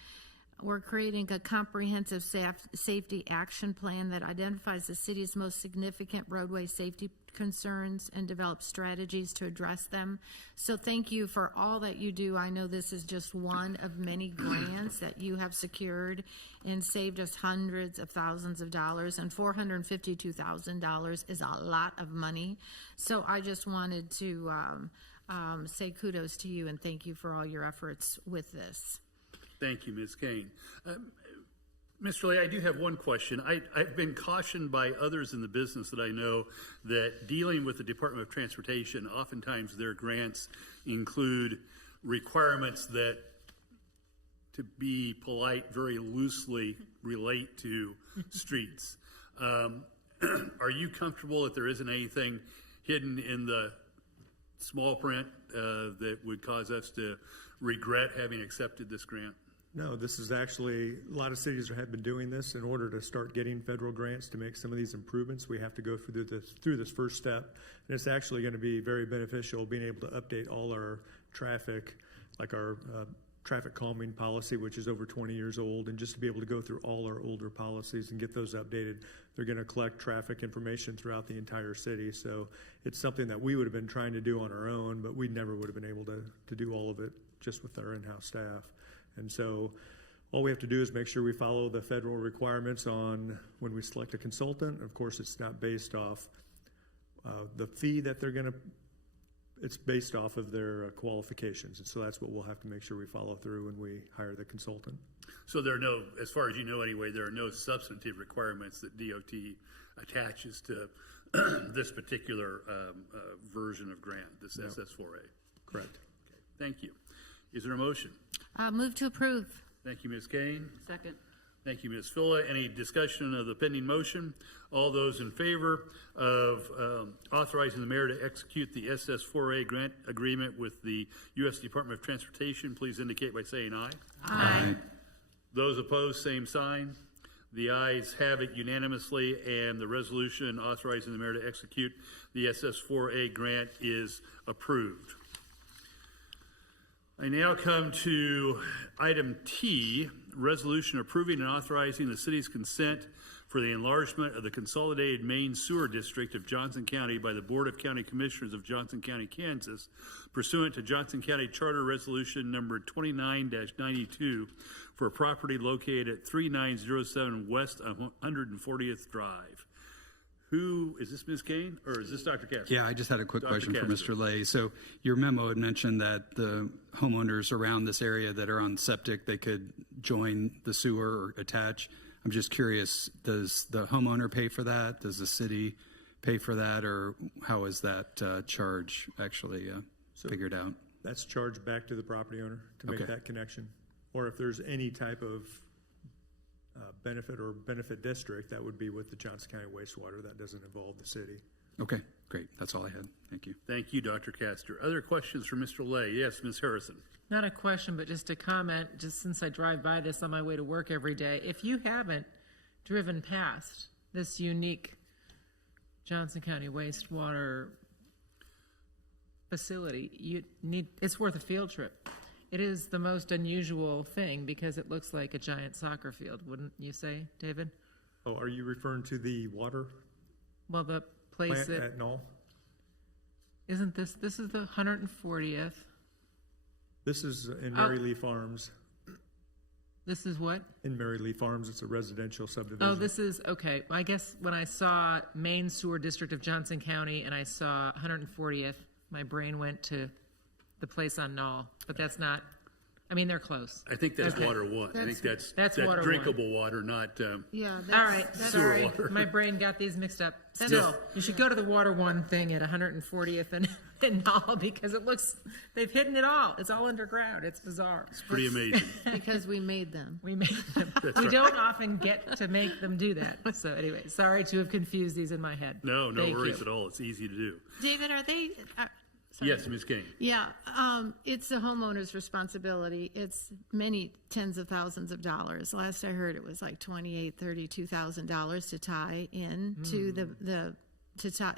We're creating a comprehensive safety action plan that identifies the city's most significant roadway safety concerns and develops strategies to address them. So thank you for all that you do. I know this is just one of many grants that you have secured and saved us hundreds of thousands of dollars, and $452,000 is a lot of money. So I just wanted to say kudos to you and thank you for all your efforts with this. Thank you, Ms. Kane. Mr. Lay, I do have one question. I've been cautioned by others in the business that I know that dealing with the Department of Transportation, oftentimes their grants include requirements that, to be polite, very loosely relate to streets. Are you comfortable that there isn't anything hidden in the small print that would cause us to regret having accepted this grant? No, this is actually, a lot of cities have been doing this. In order to start getting federal grants to make some of these improvements, we have to go through this first step. And it's actually going to be very beneficial being able to update all our traffic, like our traffic calming policy, which is over 20 years old, and just to be able to go through all our older policies and get those updated. They're going to collect traffic information throughout the entire city. So it's something that we would have been trying to do on our own, but we never would have been able to do all of it just with our in-house staff. And so all we have to do is make sure we follow the federal requirements on when we select a consultant. Of course, it's not based off the fee that they're going to, it's based off of their qualifications. And so that's what we'll have to make sure we follow through when we hire the consultant. So there are no, as far as you know anyway, there are no substantive requirements that DOT attaches to this particular version of grant, this No. SS4A. Correct. Okay. Thank you. Is there a motion? Move to approve. Thank you, Ms. Kane. Second. Thank you, Ms. Fulla. Any discussion of the pending motion? All those in favor of authorizing the mayor to execute the SS4A grant agreement with the U.S. Department of Transportation, please indicate by saying aye. Aye. Those opposed, same sign. The ayes have it unanimously, and the resolution authorizing the mayor to execute the SS4A grant is approved. I now come to item T, resolution approving and authorizing the city's consent for the enlargement of the consolidated main sewer district of Johnson County by the Board of County Commissioners of Johnson County, Kansas, pursuant to Johnson County Charter Resolution number 29-92 for a property located at 3907 West 140th Drive. Who, is this Ms. Kane or is this Dr. Castor? Yeah, I just had a quick Dr. question for Castor. Mr. Lay. So your memo had mentioned that the homeowners around this area that are on septic, they could join the sewer or attach. I'm just curious, does the homeowner pay for that? Does the city pay for that? Or how is that charge actually figured out? That's charged back to the property owner to make Okay. that connection. Or if there's any type of benefit or benefit district, that would be with the Johnson County wastewater. That doesn't involve the city. Okay, great. That's all I had. Thank you. Thank you, Dr. Castor. Other questions for Mr. Lay? Yes, Ms. Harrison. Not a question, but just a comment, just since I drive by this on my way to work every day. If you haven't driven past this unique Johnson County wastewater facility, it's worth a field trip. It is the most unusual thing because it looks like a giant soccer field, wouldn't you say, David? Oh, are you referring to the water Well, the place plant that, at Knoll? isn't this is the 140th. This is in Mary Lee Farms. This is what? In Mary Lee Farms, it's a residential subdivision. Oh, this is, okay. I guess when I saw Main Sewer District of Johnson County and I saw 140th, my brain went to the place on Knoll, but that's not, I mean, they're close. I think that's Okay. water one. I think that's water drinkable water, not Yeah. All right, that's sorry, water. my brain got these mixed up. That's- Still, you should go to the Water One thing at 140th and Knoll because it looks, they've hidden it all. It's all underground. It's bizarre. It's pretty amazing. because we made them. We made them. That's We right. don't often get to make them do that. So anyway, sorry to have confused these in my head. No Thank worries you. at all. It's easy to do. David, are they? Sorry. Yes, Ms. Kane. Yeah, it's the homeowner's responsibility. It's many tens of thousands of dollars. Last I heard, it was like $32,000 to tie in to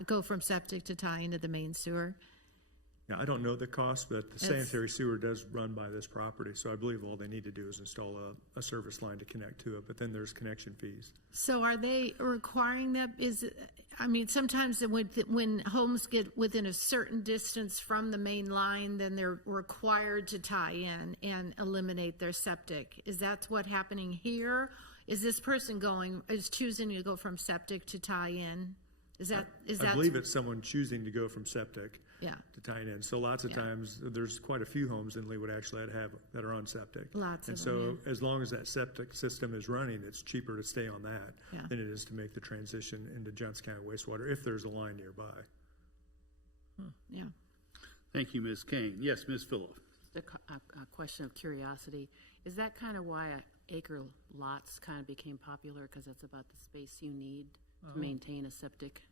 go from septic to tie into the main sewer. Now, I don't know the cost, but the It's- sanitary sewer does run by this property, so I believe all they need to do is install a service line to connect to it, but then there's connection fees. So are they requiring that? I mean, sometimes when homes get within a certain distance from the main line, then they're required to tie in and eliminate their septic. Is that what's happening here? Is this person choosing to go from septic to tie in? I believe it's someone choosing to go from septic Yeah. to tie it in. So lots of times, there's quite a few homes in Leawood actually that are on septic. Lots and of so them, as long as that septic system is running, it's cheaper to stay on that Yeah. than it is to make the transition into Johnson County wastewater if there's a line nearby. Yeah. Thank you, Ms. Kane. Yes, Ms. Phillip. A question of curiosity. Is that kind of why acre lots kind of became popular? Because that's about the space you need to maintain a septic?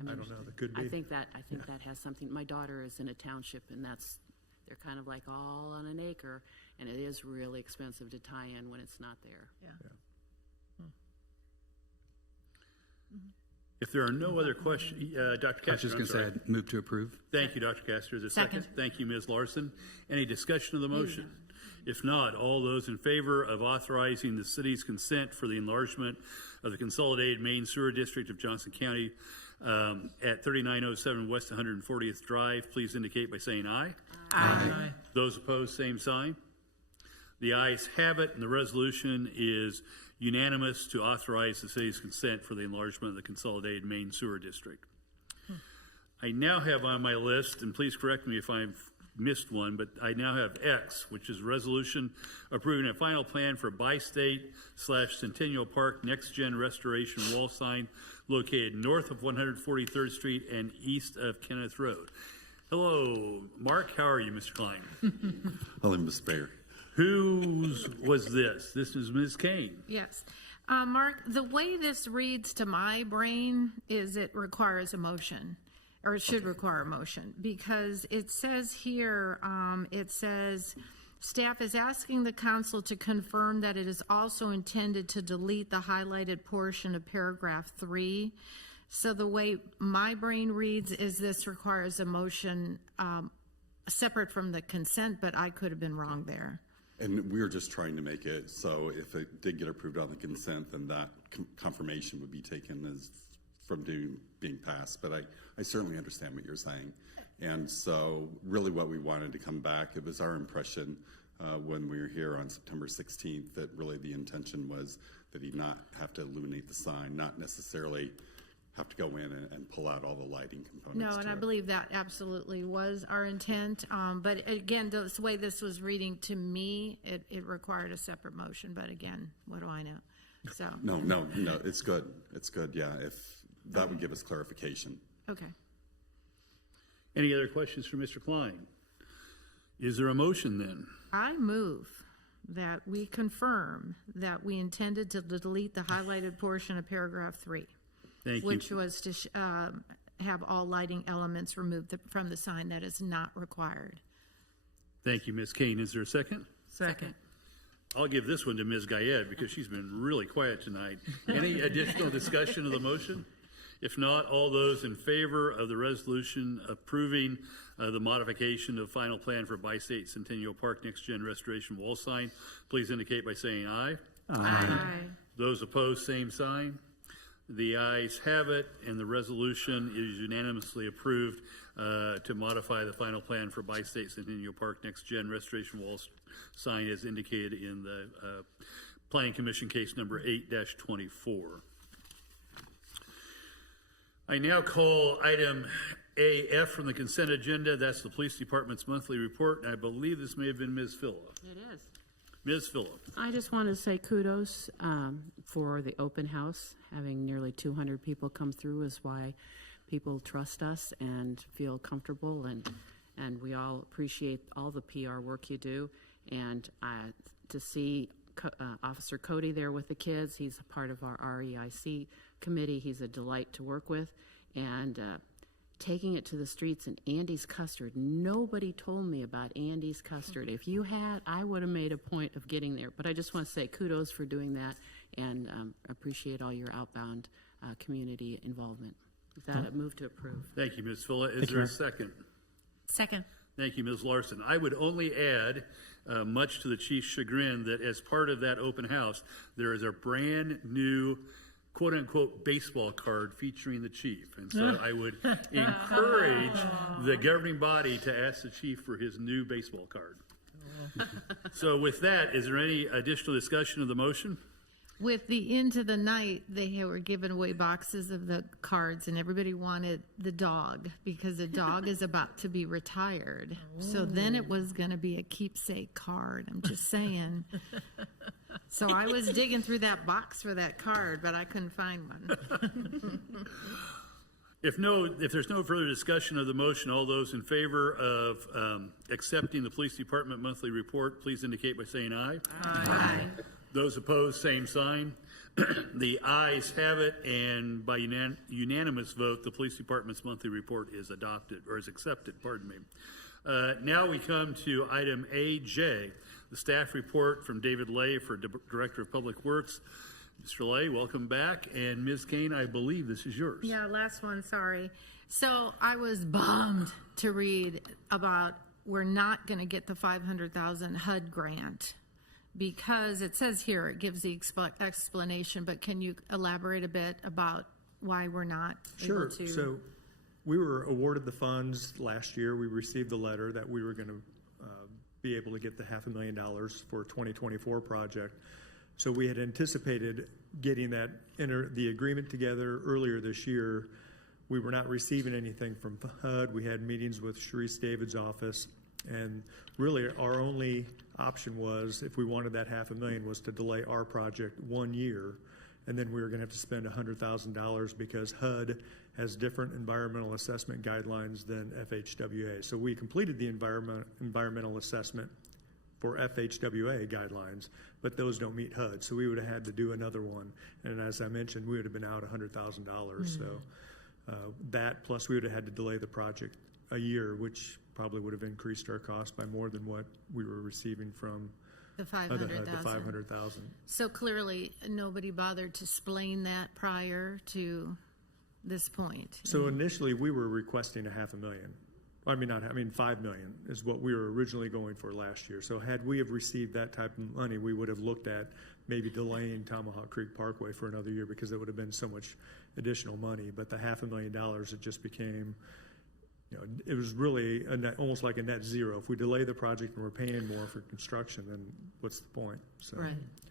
I don't know. That could be. I think that has something. My daughter is in a township, and they're kind of like all on an acre, and it is really expensive to tie in when it's not there. Yeah. If there are no other questions, Dr. I was Castor, just going to say, I'd move to approve. Thank you, Dr. Castor. Is there a second? Second. Thank you, Ms. Larson. Any discussion of the motion? If not, all those in favor of authorizing the city's consent for the enlargement of the consolidated main sewer district of Johnson County at 3907 West 140th Drive, please indicate by saying aye. Aye. Those opposed, same sign. The ayes have it, and the resolution is unanimous to authorize the city's consent for the enlargement of the consolidated main sewer district. I now have on my list, and please correct me if I've missed one, but I now have X, which is resolution approving a final plan for Bi-State/Centennial Park Next Gen Restoration Wall Sign located north of 143rd Street and east of Kenneth Road. Hello, Mark. How are you, Mr. Klein? Hello, Ms. Mayor. Whose was this? This is Ms. Kane. Yes. Mark, the way this reads to my brain is it requires a motion, or it should require a motion, because it says here, staff is asking the council to confirm that it is also intended to delete the highlighted portion of paragraph 3. So the way my brain reads is this requires a motion separate from the consent, but I could have been wrong there. And we were just trying to make it so if it did get approved on the consent, then that confirmation would be taken as from being passed. But I certainly understand what you're saying. And so really what we wanted to come back, it was our impression when we were here on September 16th that really the intention was that he not have to illuminate the sign, not necessarily have to go in and pull out all the lighting components. No, and to I it. believe that absolutely was our intent. But again, the way this was reading to me, it required a separate motion. But again, what do I know? So No, it's good. It's good, yeah, if that would give us clarification. okay. Any other questions for Mr. Klein? Is there a motion then? I move that we confirm that we intended to delete the highlighted portion of paragraph 3. Thank you. Which was to have all lighting elements removed from the sign. That is not required. Thank you, Ms. Kane. Is there a second? Second. I'll give this one to Ms. Guyette because she's been really quiet tonight. Any additional discussion of the motion? If not, all those in favor of the resolution approving the modification of final plan for Bi-State Centennial Park Next Gen Restoration Wall Sign, please indicate by saying aye. Aye. Those opposed, same sign. The ayes have it, and the resolution is unanimously approved to modify the final plan for Bi-State Centennial Park Next Gen Restoration Wall Sign as indicated in the Planning Commission case number 8-24. I now call item AF from the consent agenda. That's the Police Department's monthly report, and I believe this may have been Ms. Phillip. It is. Ms. Phillip. I just want to say kudos for the open house. Having nearly 200 people come through is why people trust us and feel comfortable, and we all appreciate all the PR work you do. And to see Officer Cody there with the kids, he's a part of our REIC committee. He's a delight to work with. And taking it to the streets, and Andy's custard. Nobody told me about Andy's custard. If you had, I would have made a point of getting there. But I just want to say kudos for doing that, and appreciate all your outbound community involvement. With that, I move to approve. Thank you, Ms. Phillip. Is there a second? Second. Thank you, Ms. Larson. I would only add, much to the chief's chagrin, that as part of that open house, there is a brand new quote-unquote baseball card featuring the chief. And so I would encourage the governing body to ask the chief for his new baseball card. So with that, is there any additional discussion of the motion? With the Into the Night, they were giving away boxes of the cards, and everybody wanted the dog because the dog is about to be retired. So then it was going to be a keepsake card. I'm just saying. So I was digging through that box for that card, but I couldn't find one. If there's no further discussion of the motion, all those in favor of accepting the Police Department monthly report, please indicate by saying aye. Aye. Those opposed, same sign. The ayes have it, and by unanimous vote, the Police Department's monthly report is adopted, or is accepted, pardon me. Now we come to item AJ, the staff report from David Lay for Director of Public Works. Mr. Lay, welcome back. And Ms. Kane, I believe this is yours. Yeah, last one, sorry. So I was bummed to read about we're not going to get the $500,000 HUD grant because it says here, it gives the explanation, but can you elaborate a bit about why we're not Sure. able to? So we were awarded the funds last year. We received the letter that we were going to be able to get the $500,000 for 2024 project. So we had anticipated getting the agreement together earlier this year. We were not receiving anything from HUD. We had meetings with Sharice David's office, and really our only option was, if we wanted that $500,000, was to delay our project 1 year, and then we were going to have to spend $100,000 because HUD has different environmental assessment guidelines than FHWA. So we completed the environmental assessment for FHWA guidelines, but those don't meet HUD. So we would have had to do another one. And as I mentioned, we would have been out $100,000. So that, plus we would have had to delay the project a year, which probably would have increased our cost by more than what we were receiving from the HUD, the $500,000. So clearly, nobody bothered to explain that prior to this point. So initially, we were requesting $500,000. 5 million is what we were originally going for last year. So had we have received that type of money, we would have looked at maybe delaying Tomahawk Creek Parkway for another year because it would have been so much additional money. But the $500,000, it just became, it was really almost like a net zero. If we delay the project and we're paying more for construction, then what's the point? So,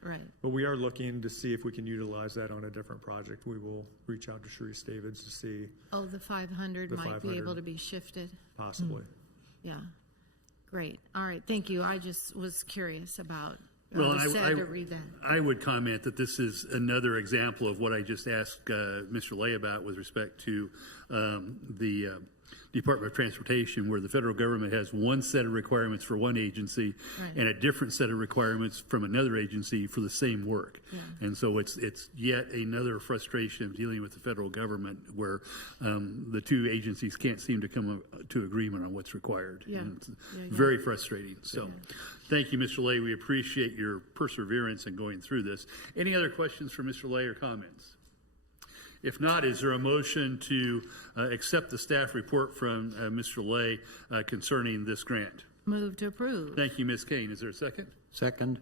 Right. but we are looking to see if we can utilize that on a different project. We will reach out to Sharice Davids to see. Oh, the 500 might be able to be shifted. Possibly. Yeah. Great. All right. Thank you. I just was curious about. Well, to read that. I would comment that this is another example of what I just asked Mr. Lay about with respect to the Department of Transportation, where the federal government has one set of requirements for one agency and a different set of requirements from another agency for the same work. And so it's yet another frustration of dealing with the federal government where the two agencies can't seem to come to agreement on what's required. And it's very frustrating. So thank you, Mr. Lay. We appreciate your perseverance in going through this. Any other questions for Mr. Lay or comments? If not, is there a motion to accept the staff report from Mr. Lay concerning this grant? Move to approve. Thank you, Ms. Kane. Is there a second? Second.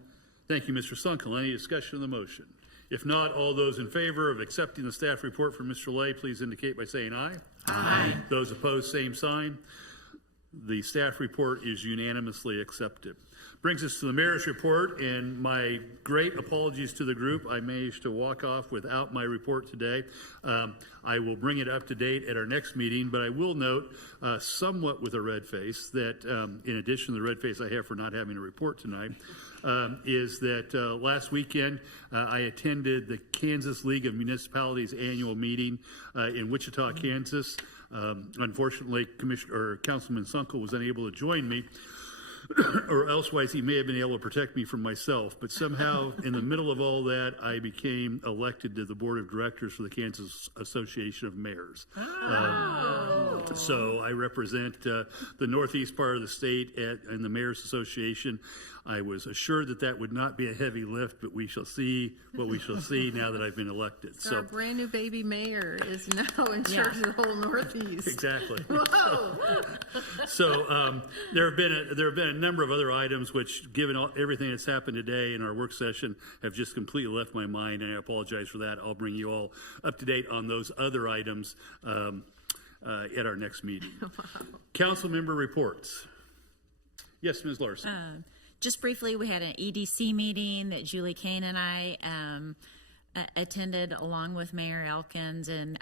Thank you, Mr. Sunkel. Any discussion of the motion? If not, all those in favor of accepting the staff report from Mr. Lay, please indicate by saying aye. Aye. Those opposed, same sign. The staff report is unanimously accepted. Brings us to the mayor's report, and my great apologies to the group. I managed to walk off without my report today. I will bring it up to date at our next meeting, but I will note, somewhat with a red face, that in addition to the red face I have for not having a report tonight, is that last weekend I attended the Kansas League of Municipalities annual meeting in Wichita, Kansas. Unfortunately, Councilman Sunkel was unable to join me, or elsewise he may have been able to protect me from myself. But somehow, in the middle of all that, I became elected to the board of directors for the Kansas Association of Mayors. So I represent the northeast part of the state in the Mayors Association. I was assured that that would not be a heavy lift, but we shall see what we shall see now that I've been elected. So our brand new baby mayor is now in charge of the whole Northeast. Exactly. Whoa! So there have been a number of other items which, given everything that's happened today in our work session, have just completely left my mind, and I apologize for that. I'll bring you all up to date on those other items at our next meeting. Wow. Council member reports. Yes, Ms. Larson. Just briefly, we had an EDC meeting that Julie Kane and I attended along with Mayor Elkins, and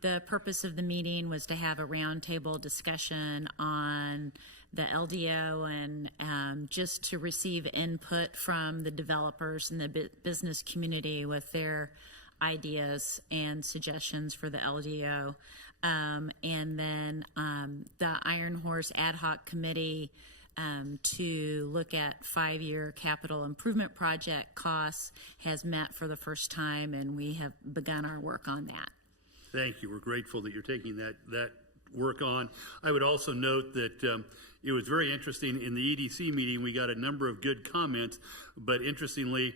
the purpose of the meeting was to have a roundtable discussion on the LDO and just to receive input from the developers and the business community with their ideas and suggestions for the LDO. And then the Iron Horse Ad Hoc Committee to look at 5-year capital improvement project costs has met for the first time, and we have begun our work on that. Thank you. We're grateful that you're taking that work on. I would also note that it was very interesting. In the EDC meeting, we got a number of good comments, but interestingly,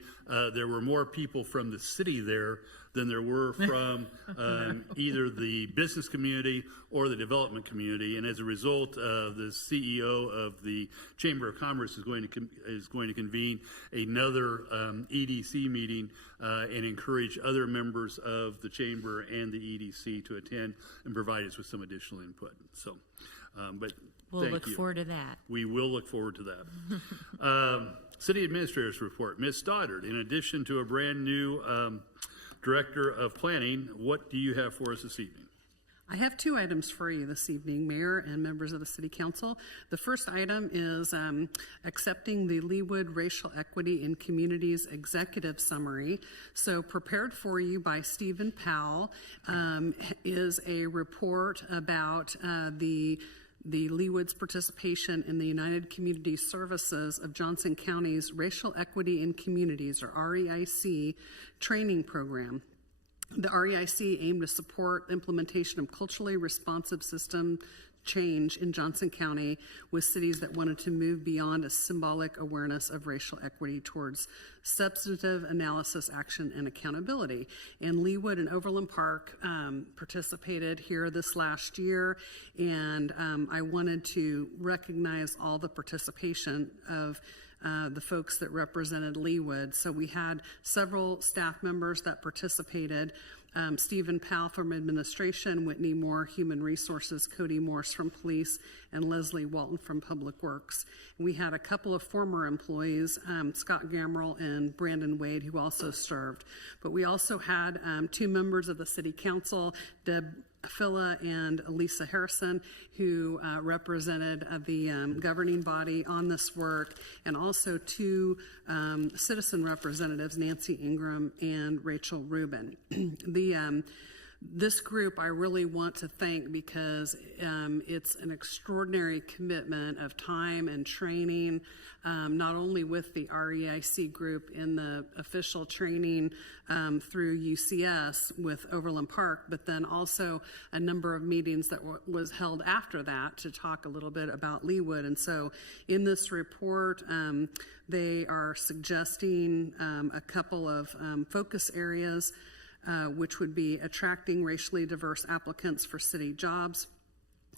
there were more people from the city there than there were from either the business community or the development community. And as a result, the CEO of the Chamber of Commerce is going to convene another EDC meeting and encourage other members of the Chamber and the EDC to attend and provide us with some additional input. So, but we'll look forward to that. We will look forward to that. City Administrator's report. Ms. Stoddard, in addition to a brand new Director of Planning, what do you have for us this evening? I have 2 items for you this evening, Mayor and members of the City Council. The first item is accepting the Leawood Racial Equity in Communities Executive Summary. So prepared for you by Stephen Powell is a report about the Leawood's participation in the United Community Services of Johnson County's Racial Equity in Communities, or REIC, training program. The REIC aimed to support implementation of culturally responsive system change in Johnson County with cities that wanted to move beyond a symbolic awareness of racial equity towards substantive analysis, action, and accountability. And Leawood and Overland Park participated here this last year, and I wanted to recognize all the participation of the folks that represented Leawood. So we had several staff members that participated. Stephen Powell from administration, Whitney Moore, human resources, Cody Morse from police, and Leslie Walton from public works. And we had a couple of former employees, Scott Gamrell and Brandon Wade, who also served. But we also had 2 members of the city council, Deb Phila and Lisa Harrison, who represented the governing body on this work, and also 2 citizen representatives, Nancy Ingram and Rachel Rubin. This group I really want to thank because it's an extraordinary commitment of time and training, not only with the REIC group in the official training through UCS with Overland Park, but then also a number of meetings that was held after that to talk a little bit about Leawood. And so in this report, they are suggesting a couple of focus areas, which would be attracting racially diverse applicants for city jobs,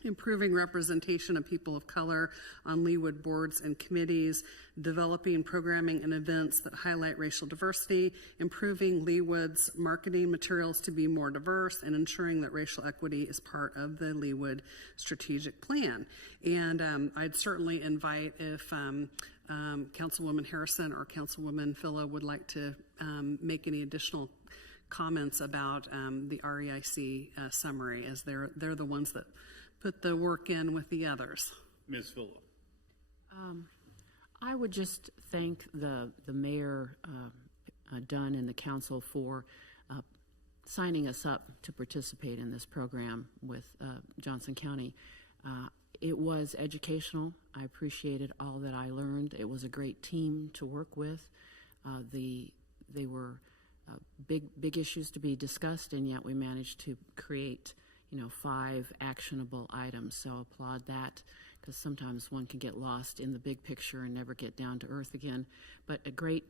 improving representation of people of color on Leawood boards and committees, developing programming and events that highlight racial diversity, improving Leawood's marketing materials to be more diverse, and ensuring that racial equity is part of the Leawood strategic plan. And I'd certainly invite if Councilwoman Harrison or Councilwoman Phila would like to make any additional comments about the REIC summary, as they're the ones that put the work in with the others. Ms. Phila. I would just thank the mayor, Dunn, and the council for signing us up to participate in this program with Johnson County. It was educational. I appreciated all that I learned. It was a great team to work with. They were big issues to be discussed, and yet we managed to create 5 actionable items. So applaud that, because sometimes one can get lost in the big picture and never get down to earth again. But a great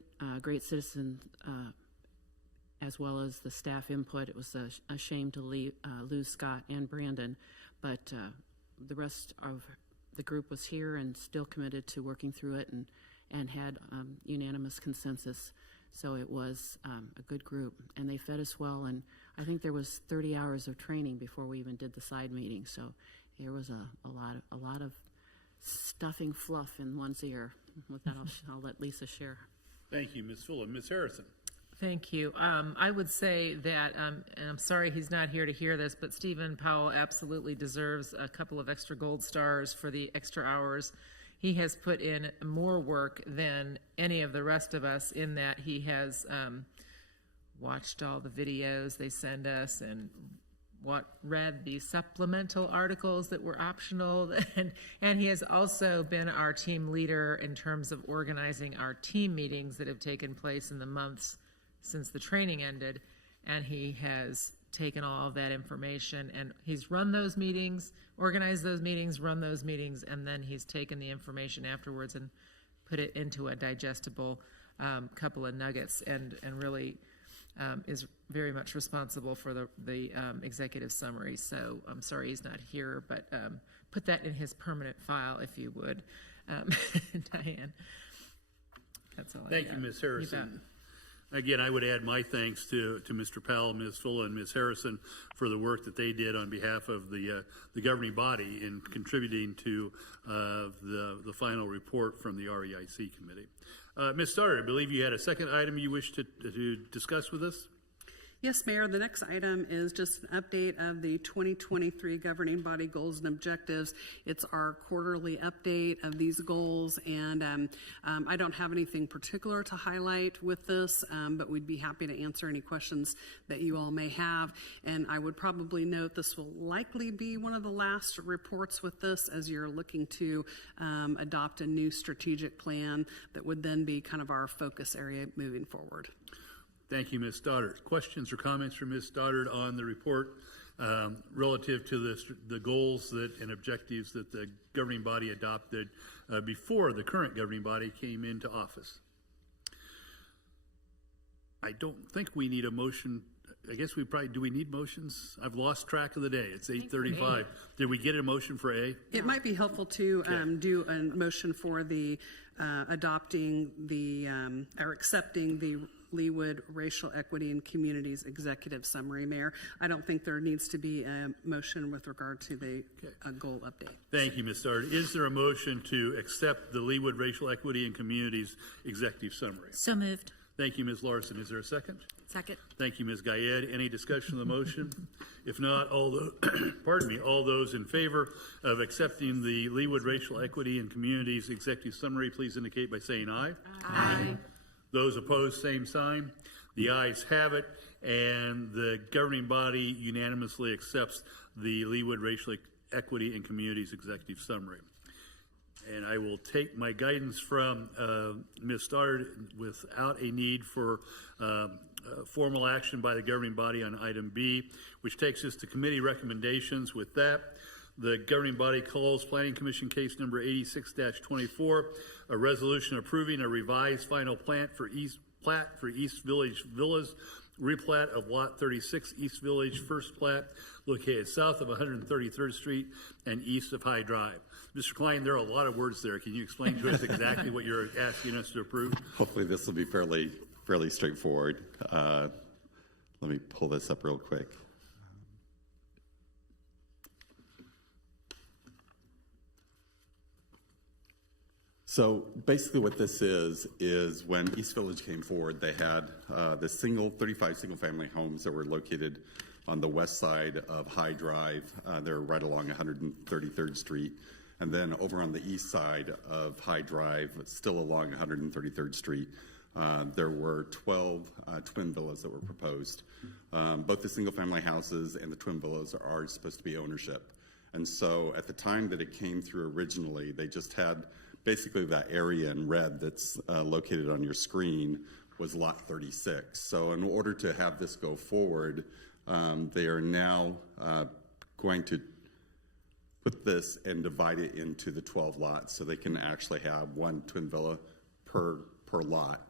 citizen, as well as the staff input. It was a shame to lose Scott and Brandon, but the rest of the group was here and still committed to working through it, and had unanimous consensus. So it was a good group, and they fed us well. And I think there was 30 hours of training before we even did the side meeting. So there was a lot of stuffing fluff in one's ear. With that, I'll let Lisa share. Thank you, Ms. Fuller. Ms. Harrison. Thank you. I would say that, and I'm sorry he's not here to hear this, but Stephen Powell absolutely deserves a couple of extra gold stars for the extra hours. He has put in more work than any of the rest of us, in that he has watched all the videos they send us and read the supplemental articles that were optional, and he has also been our team leader in terms of organizing our team meetings that have taken place in the months since the training ended, and he has taken all of that information and he's run those meetings, organized those meetings, run those meetings, and then he's taken the information afterwards and put it into a digestible couple of nuggets, and really is very much responsible for the executive summary. So I'm sorry he's not here, but put that in his permanent file if you would. Diane, that's all I got. Thank you, Ms. Harrison. Again, I would add my thanks to Mr. Powell, Ms. Fuller, and Ms. Harrison for the work that they did on behalf of the governing body in contributing to the final report from the REIC committee. Ms. Stoddard, I believe you had a second item you wish to discuss with us? Yes, Mayor. The next item is just an update of the 2023 governing body goals and objectives. It's our quarterly update of these goals, and I don't have anything particular to highlight with this, but we'd be happy to answer any questions that you all may have. And I would probably note this will likely be one of the last reports with this, as you're looking to adopt a new strategic plan that would then be kind of our focus area moving forward. Thank you, Ms. Stoddard. Questions or comments from Ms. Stoddard on the report relative to the goals and objectives that the governing body adopted before the current governing body came into office. I don't think we need a motion. I guess do we need motions? I've lost track of the day. It's 8:35. Did we get a motion for A? It might be helpful to do a motion for the adopting the or accepting the Leawood Racial Equity and Communities Executive Summary, Mayor. I don't think there needs to be a motion with regard to the goal update. Thank you, Ms. Stoddard. Is there a motion to accept the Leawood Racial Equity and Communities Executive Summary? So moved. Thank you, Ms. Larson. Is there a second? Second. Thank you, Ms. Gayed. Any discussion of the motion? If not, all those in favor of accepting the Leawood Racial Equity and Communities Executive Summary, please indicate by saying aye. Aye. Those opposed, same sign. The ayes have it, and the governing body unanimously accepts the Leawood Racial Equity and Communities Executive Summary. And I will take my guidance from Ms. Stoddard without a need for formal action by the governing body on item B, which takes us to committee recommendations. With that, the governing body calls Planning Commission case number 86-24, a resolution approving a revised final plat for East Village Villas, replat of Lot 36 East Village, first plat, located south of 133rd Street and east of High Drive. Mr. Klein, there are a lot of words there. Can you explain to us exactly what you're asking us to approve? Hopefully this will be fairly straightforward. Let me pull this up real quick. So basically what this is when East Village came forward, they had the 35 single-family homes that were located on the west side of High Drive. They're right along 133rd Street. And then over on the east side of High Drive, still along 133rd Street, there were 12 twin villas that were proposed. Both the single-family houses and the twin villas are supposed to be ownership. And so at the time that it came through originally, they just had basically that area in red that's located on your screen was Lot 36. So in order to have this go forward, they are now going to put this and divide it into the 12 lots so they can actually have one twin villa per lot.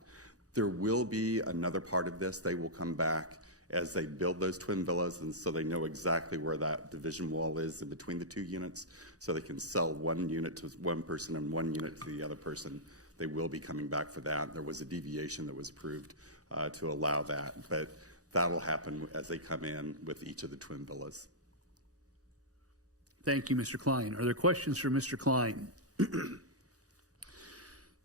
There will be another part of this. They will come back as they build those twin villas, and so they know exactly where that division wall is in between the two units, so they can sell one unit to one person and one unit to the other person. They will be coming back for that. There was a deviation that was approved to allow that, but that'll happen as they come in with each of the twin villas. Thank you, Mr. Klein. Are there questions for Mr. Klein?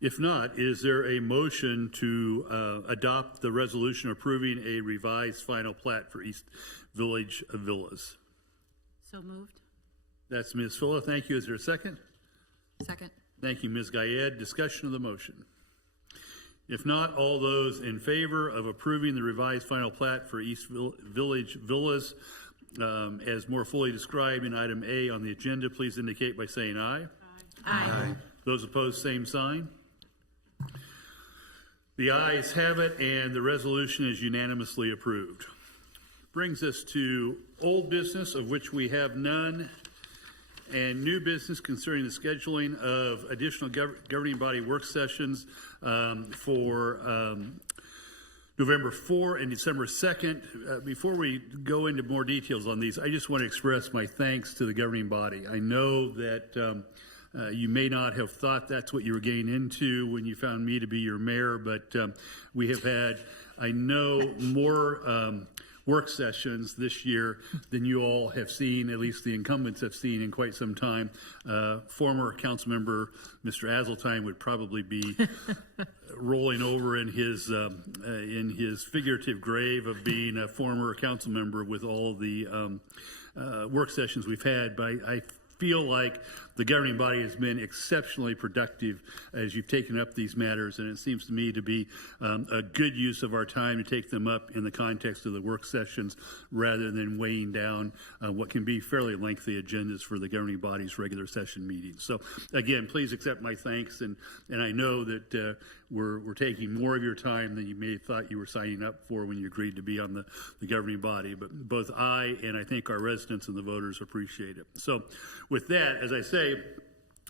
If not, is there a motion to adopt the resolution approving a revised final plat for East Village Villas? So moved. That's Ms. Fuller. Thank you. Is there a second? Second. Thank you, Ms. Gayed. Discussion of the motion. If not, all those in favor of approving the revised final plat for East Village Villas as more fully described in item A on the agenda, please indicate by saying aye. Aye. Those opposed, same sign. The ayes have it, and the resolution is unanimously approved. Brings us to old business, of which we have none, and new business concerning the scheduling of additional governing body work sessions for November 4 and December 2nd. Before we go into more details on these, I just want to express my thanks to the governing body. I know that you may not have thought that's what you were getting into when you found me to be your mayor, but we have had, I know, more work sessions this year than you all have seen, at least the incumbents have seen in quite some time. Former council member Mr. Azeltine would probably be rolling over in his figurative grave of being a former council member with all the work sessions we've had. But I feel like the governing body has been exceptionally productive as you've taken up these matters, and it seems to me to be a good use of our time to take them up in the context of the work sessions rather than weighing down what can be fairly lengthy agendas for the governing body's regular session meetings. So again, please accept my thanks, and I know that we're taking more of your time than you may have thought you were signing up for when you agreed to be on the governing body, but both I and I think our residents and the voters appreciate it. So with that, as I say,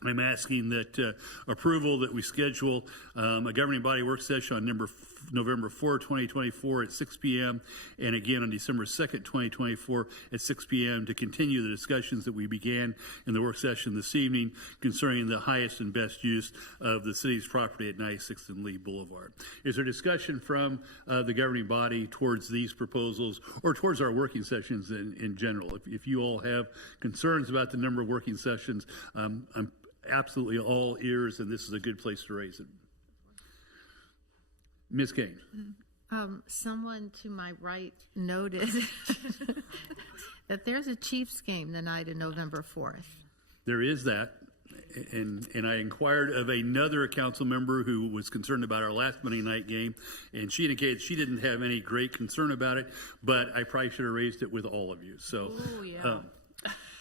I'm asking that approval that we schedule a governing body work session on November 4, 2024 at 6 p.m. and again on December 2nd, 2024 at 6 p.m. to continue the discussions that we began in the work session this evening concerning the highest and best use of the city's property at 96th and Lee Boulevard. Is there discussion from the governing body towards these proposals or towards our working sessions in general? If you all have concerns about the number of working sessions, I'm absolutely all ears, and this is a good place to raise it. Ms. Kane. Someone to my right noted that there's a Chiefs game the night of November 4th. There is that, and I inquired of another council member who was concerned about our last Monday night game, and she indicated she didn't have any great concern about it, but I probably should have raised it with all of you. So,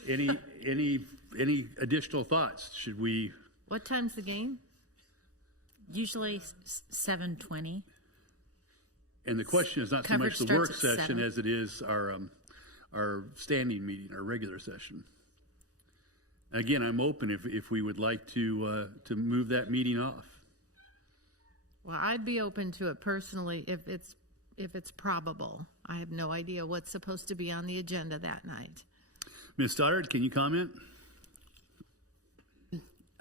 any additional thoughts? Should we? What time's the game? Usually 7:20. And the question is not so much the work session as it is our standing meeting, our regular session. Again, I'm open if we would like to move that meeting off. Well, I'd be open to it personally if it's probable. I have no idea what's supposed to be on the agenda that night. Ms. Stoddard, can you comment?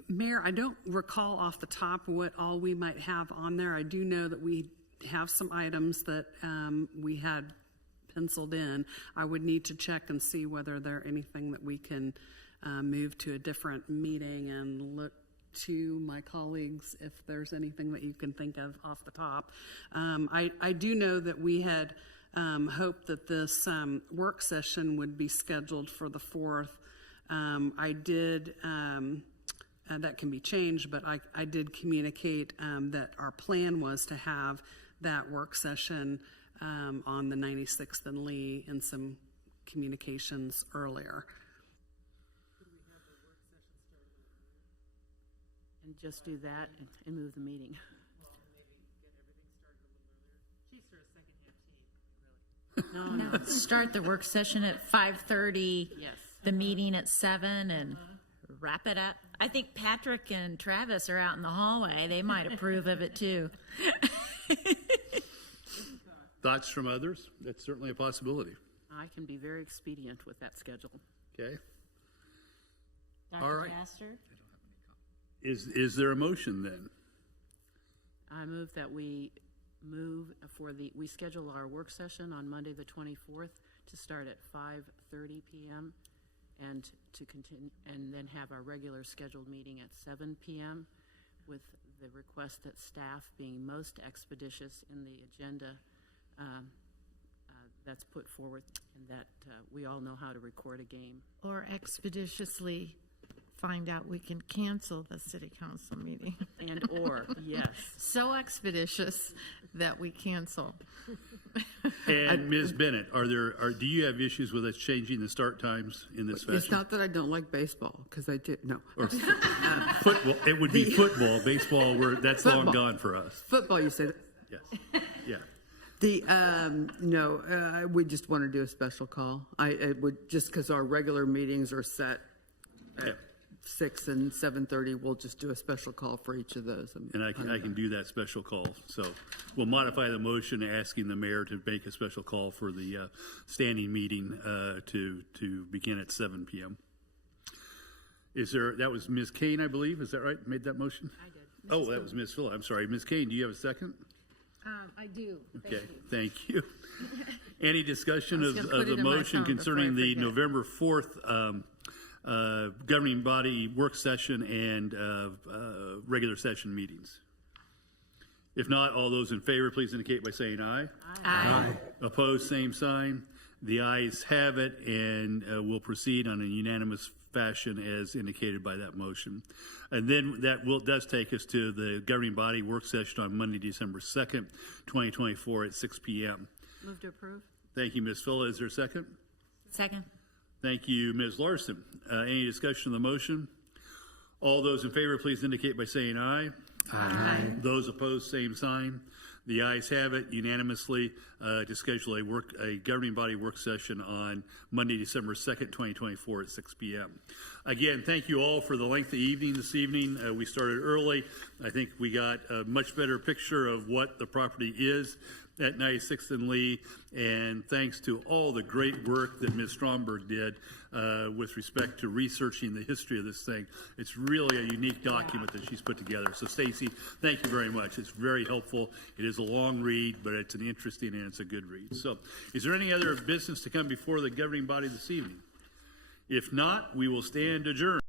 Mayor, I don't recall off the top what all we might have on there. I do know that we have some items that we had penciled in. I would need to check and see whether there anything that we can move to a different meeting and look to my colleagues if there's anything that you can think of off the top. I do know that we had hoped that this work session would be scheduled for the 4th. I did... that can be changed, but I did communicate that our plan was to have that work session on the 96th and Lee in some communications earlier. And just do that and move the meeting. No. Start the work session at 5:30. Yes. The meeting at 7 and wrap it up. I think Patrick and Travis are out in the hallway. They might approve of it too. Thoughts from others? That's certainly a possibility. I can be very expedient with that schedule. Okay. Dr. All right. Pastor? Is there a motion then? I move that we we schedule our work session on Monday the 24th to start at 5:30 p.m. and to continue, and then have our regular scheduled meeting at 7 p.m. with the request that staff being most expeditious in the agenda that's put forward, and that we all know how to record a game. Or expeditiously find out we can cancel the city council meeting. Yes. So expeditious that we cancel. And Ms. Bennett, do you have issues with us changing the start times in this fashion? It's not that I don't like baseball, because I do. No. Or football. It would be football. Baseball, that's football. Long gone for us. Football, you said. Yes. Yeah. We just want to do a special call. I would, just because our regular meetings are set at 6 and 7:30, we'll just do a special call for each of those. And I can do that special call. So we'll modify the motion asking the mayor to make a special call for the standing meeting to begin at 7 p.m. That was Ms. Kane, I believe. Is that right? Made that motion? I did. Oh, that was Ms. Phillip. I'm sorry. Ms. Kane, do you have a second? I do. Okay, thank you. Any discussion of the motion concerning the November 4th governing body work session and regular session meetings? If not, all those in favor, please indicate by saying aye. Aye. Opposed, same sign. The ayes have it, and we'll proceed on a unanimous fashion as indicated by that motion. And then that does take us to the governing body work session on Monday, December 2nd, 2024 at 6 p.m. Move to approve. Thank you, Ms. Fuller. Is there a second? Second. Thank you, Ms. Larson. Any discussion on the motion? All those in favor, please indicate by saying aye. Aye. Those opposed, same sign. The ayes have it unanimously to schedule a governing body work session on Monday, December 2nd, 2024 at 6 p.m. Again, thank you all for the lengthy evening this evening. We started early. I think we got a much better picture of what the property is at 96th and Lee, and thanks to all the great work that Ms. Stromberg did with respect to researching the history of this thing. It's really a unique document that she's put together. So Stacy, thank you very much. It's very helpful. It is a long read, but it's an interesting and it's a good read. So is there any other business to come before the governing body this evening? If not, we will stand adjourned.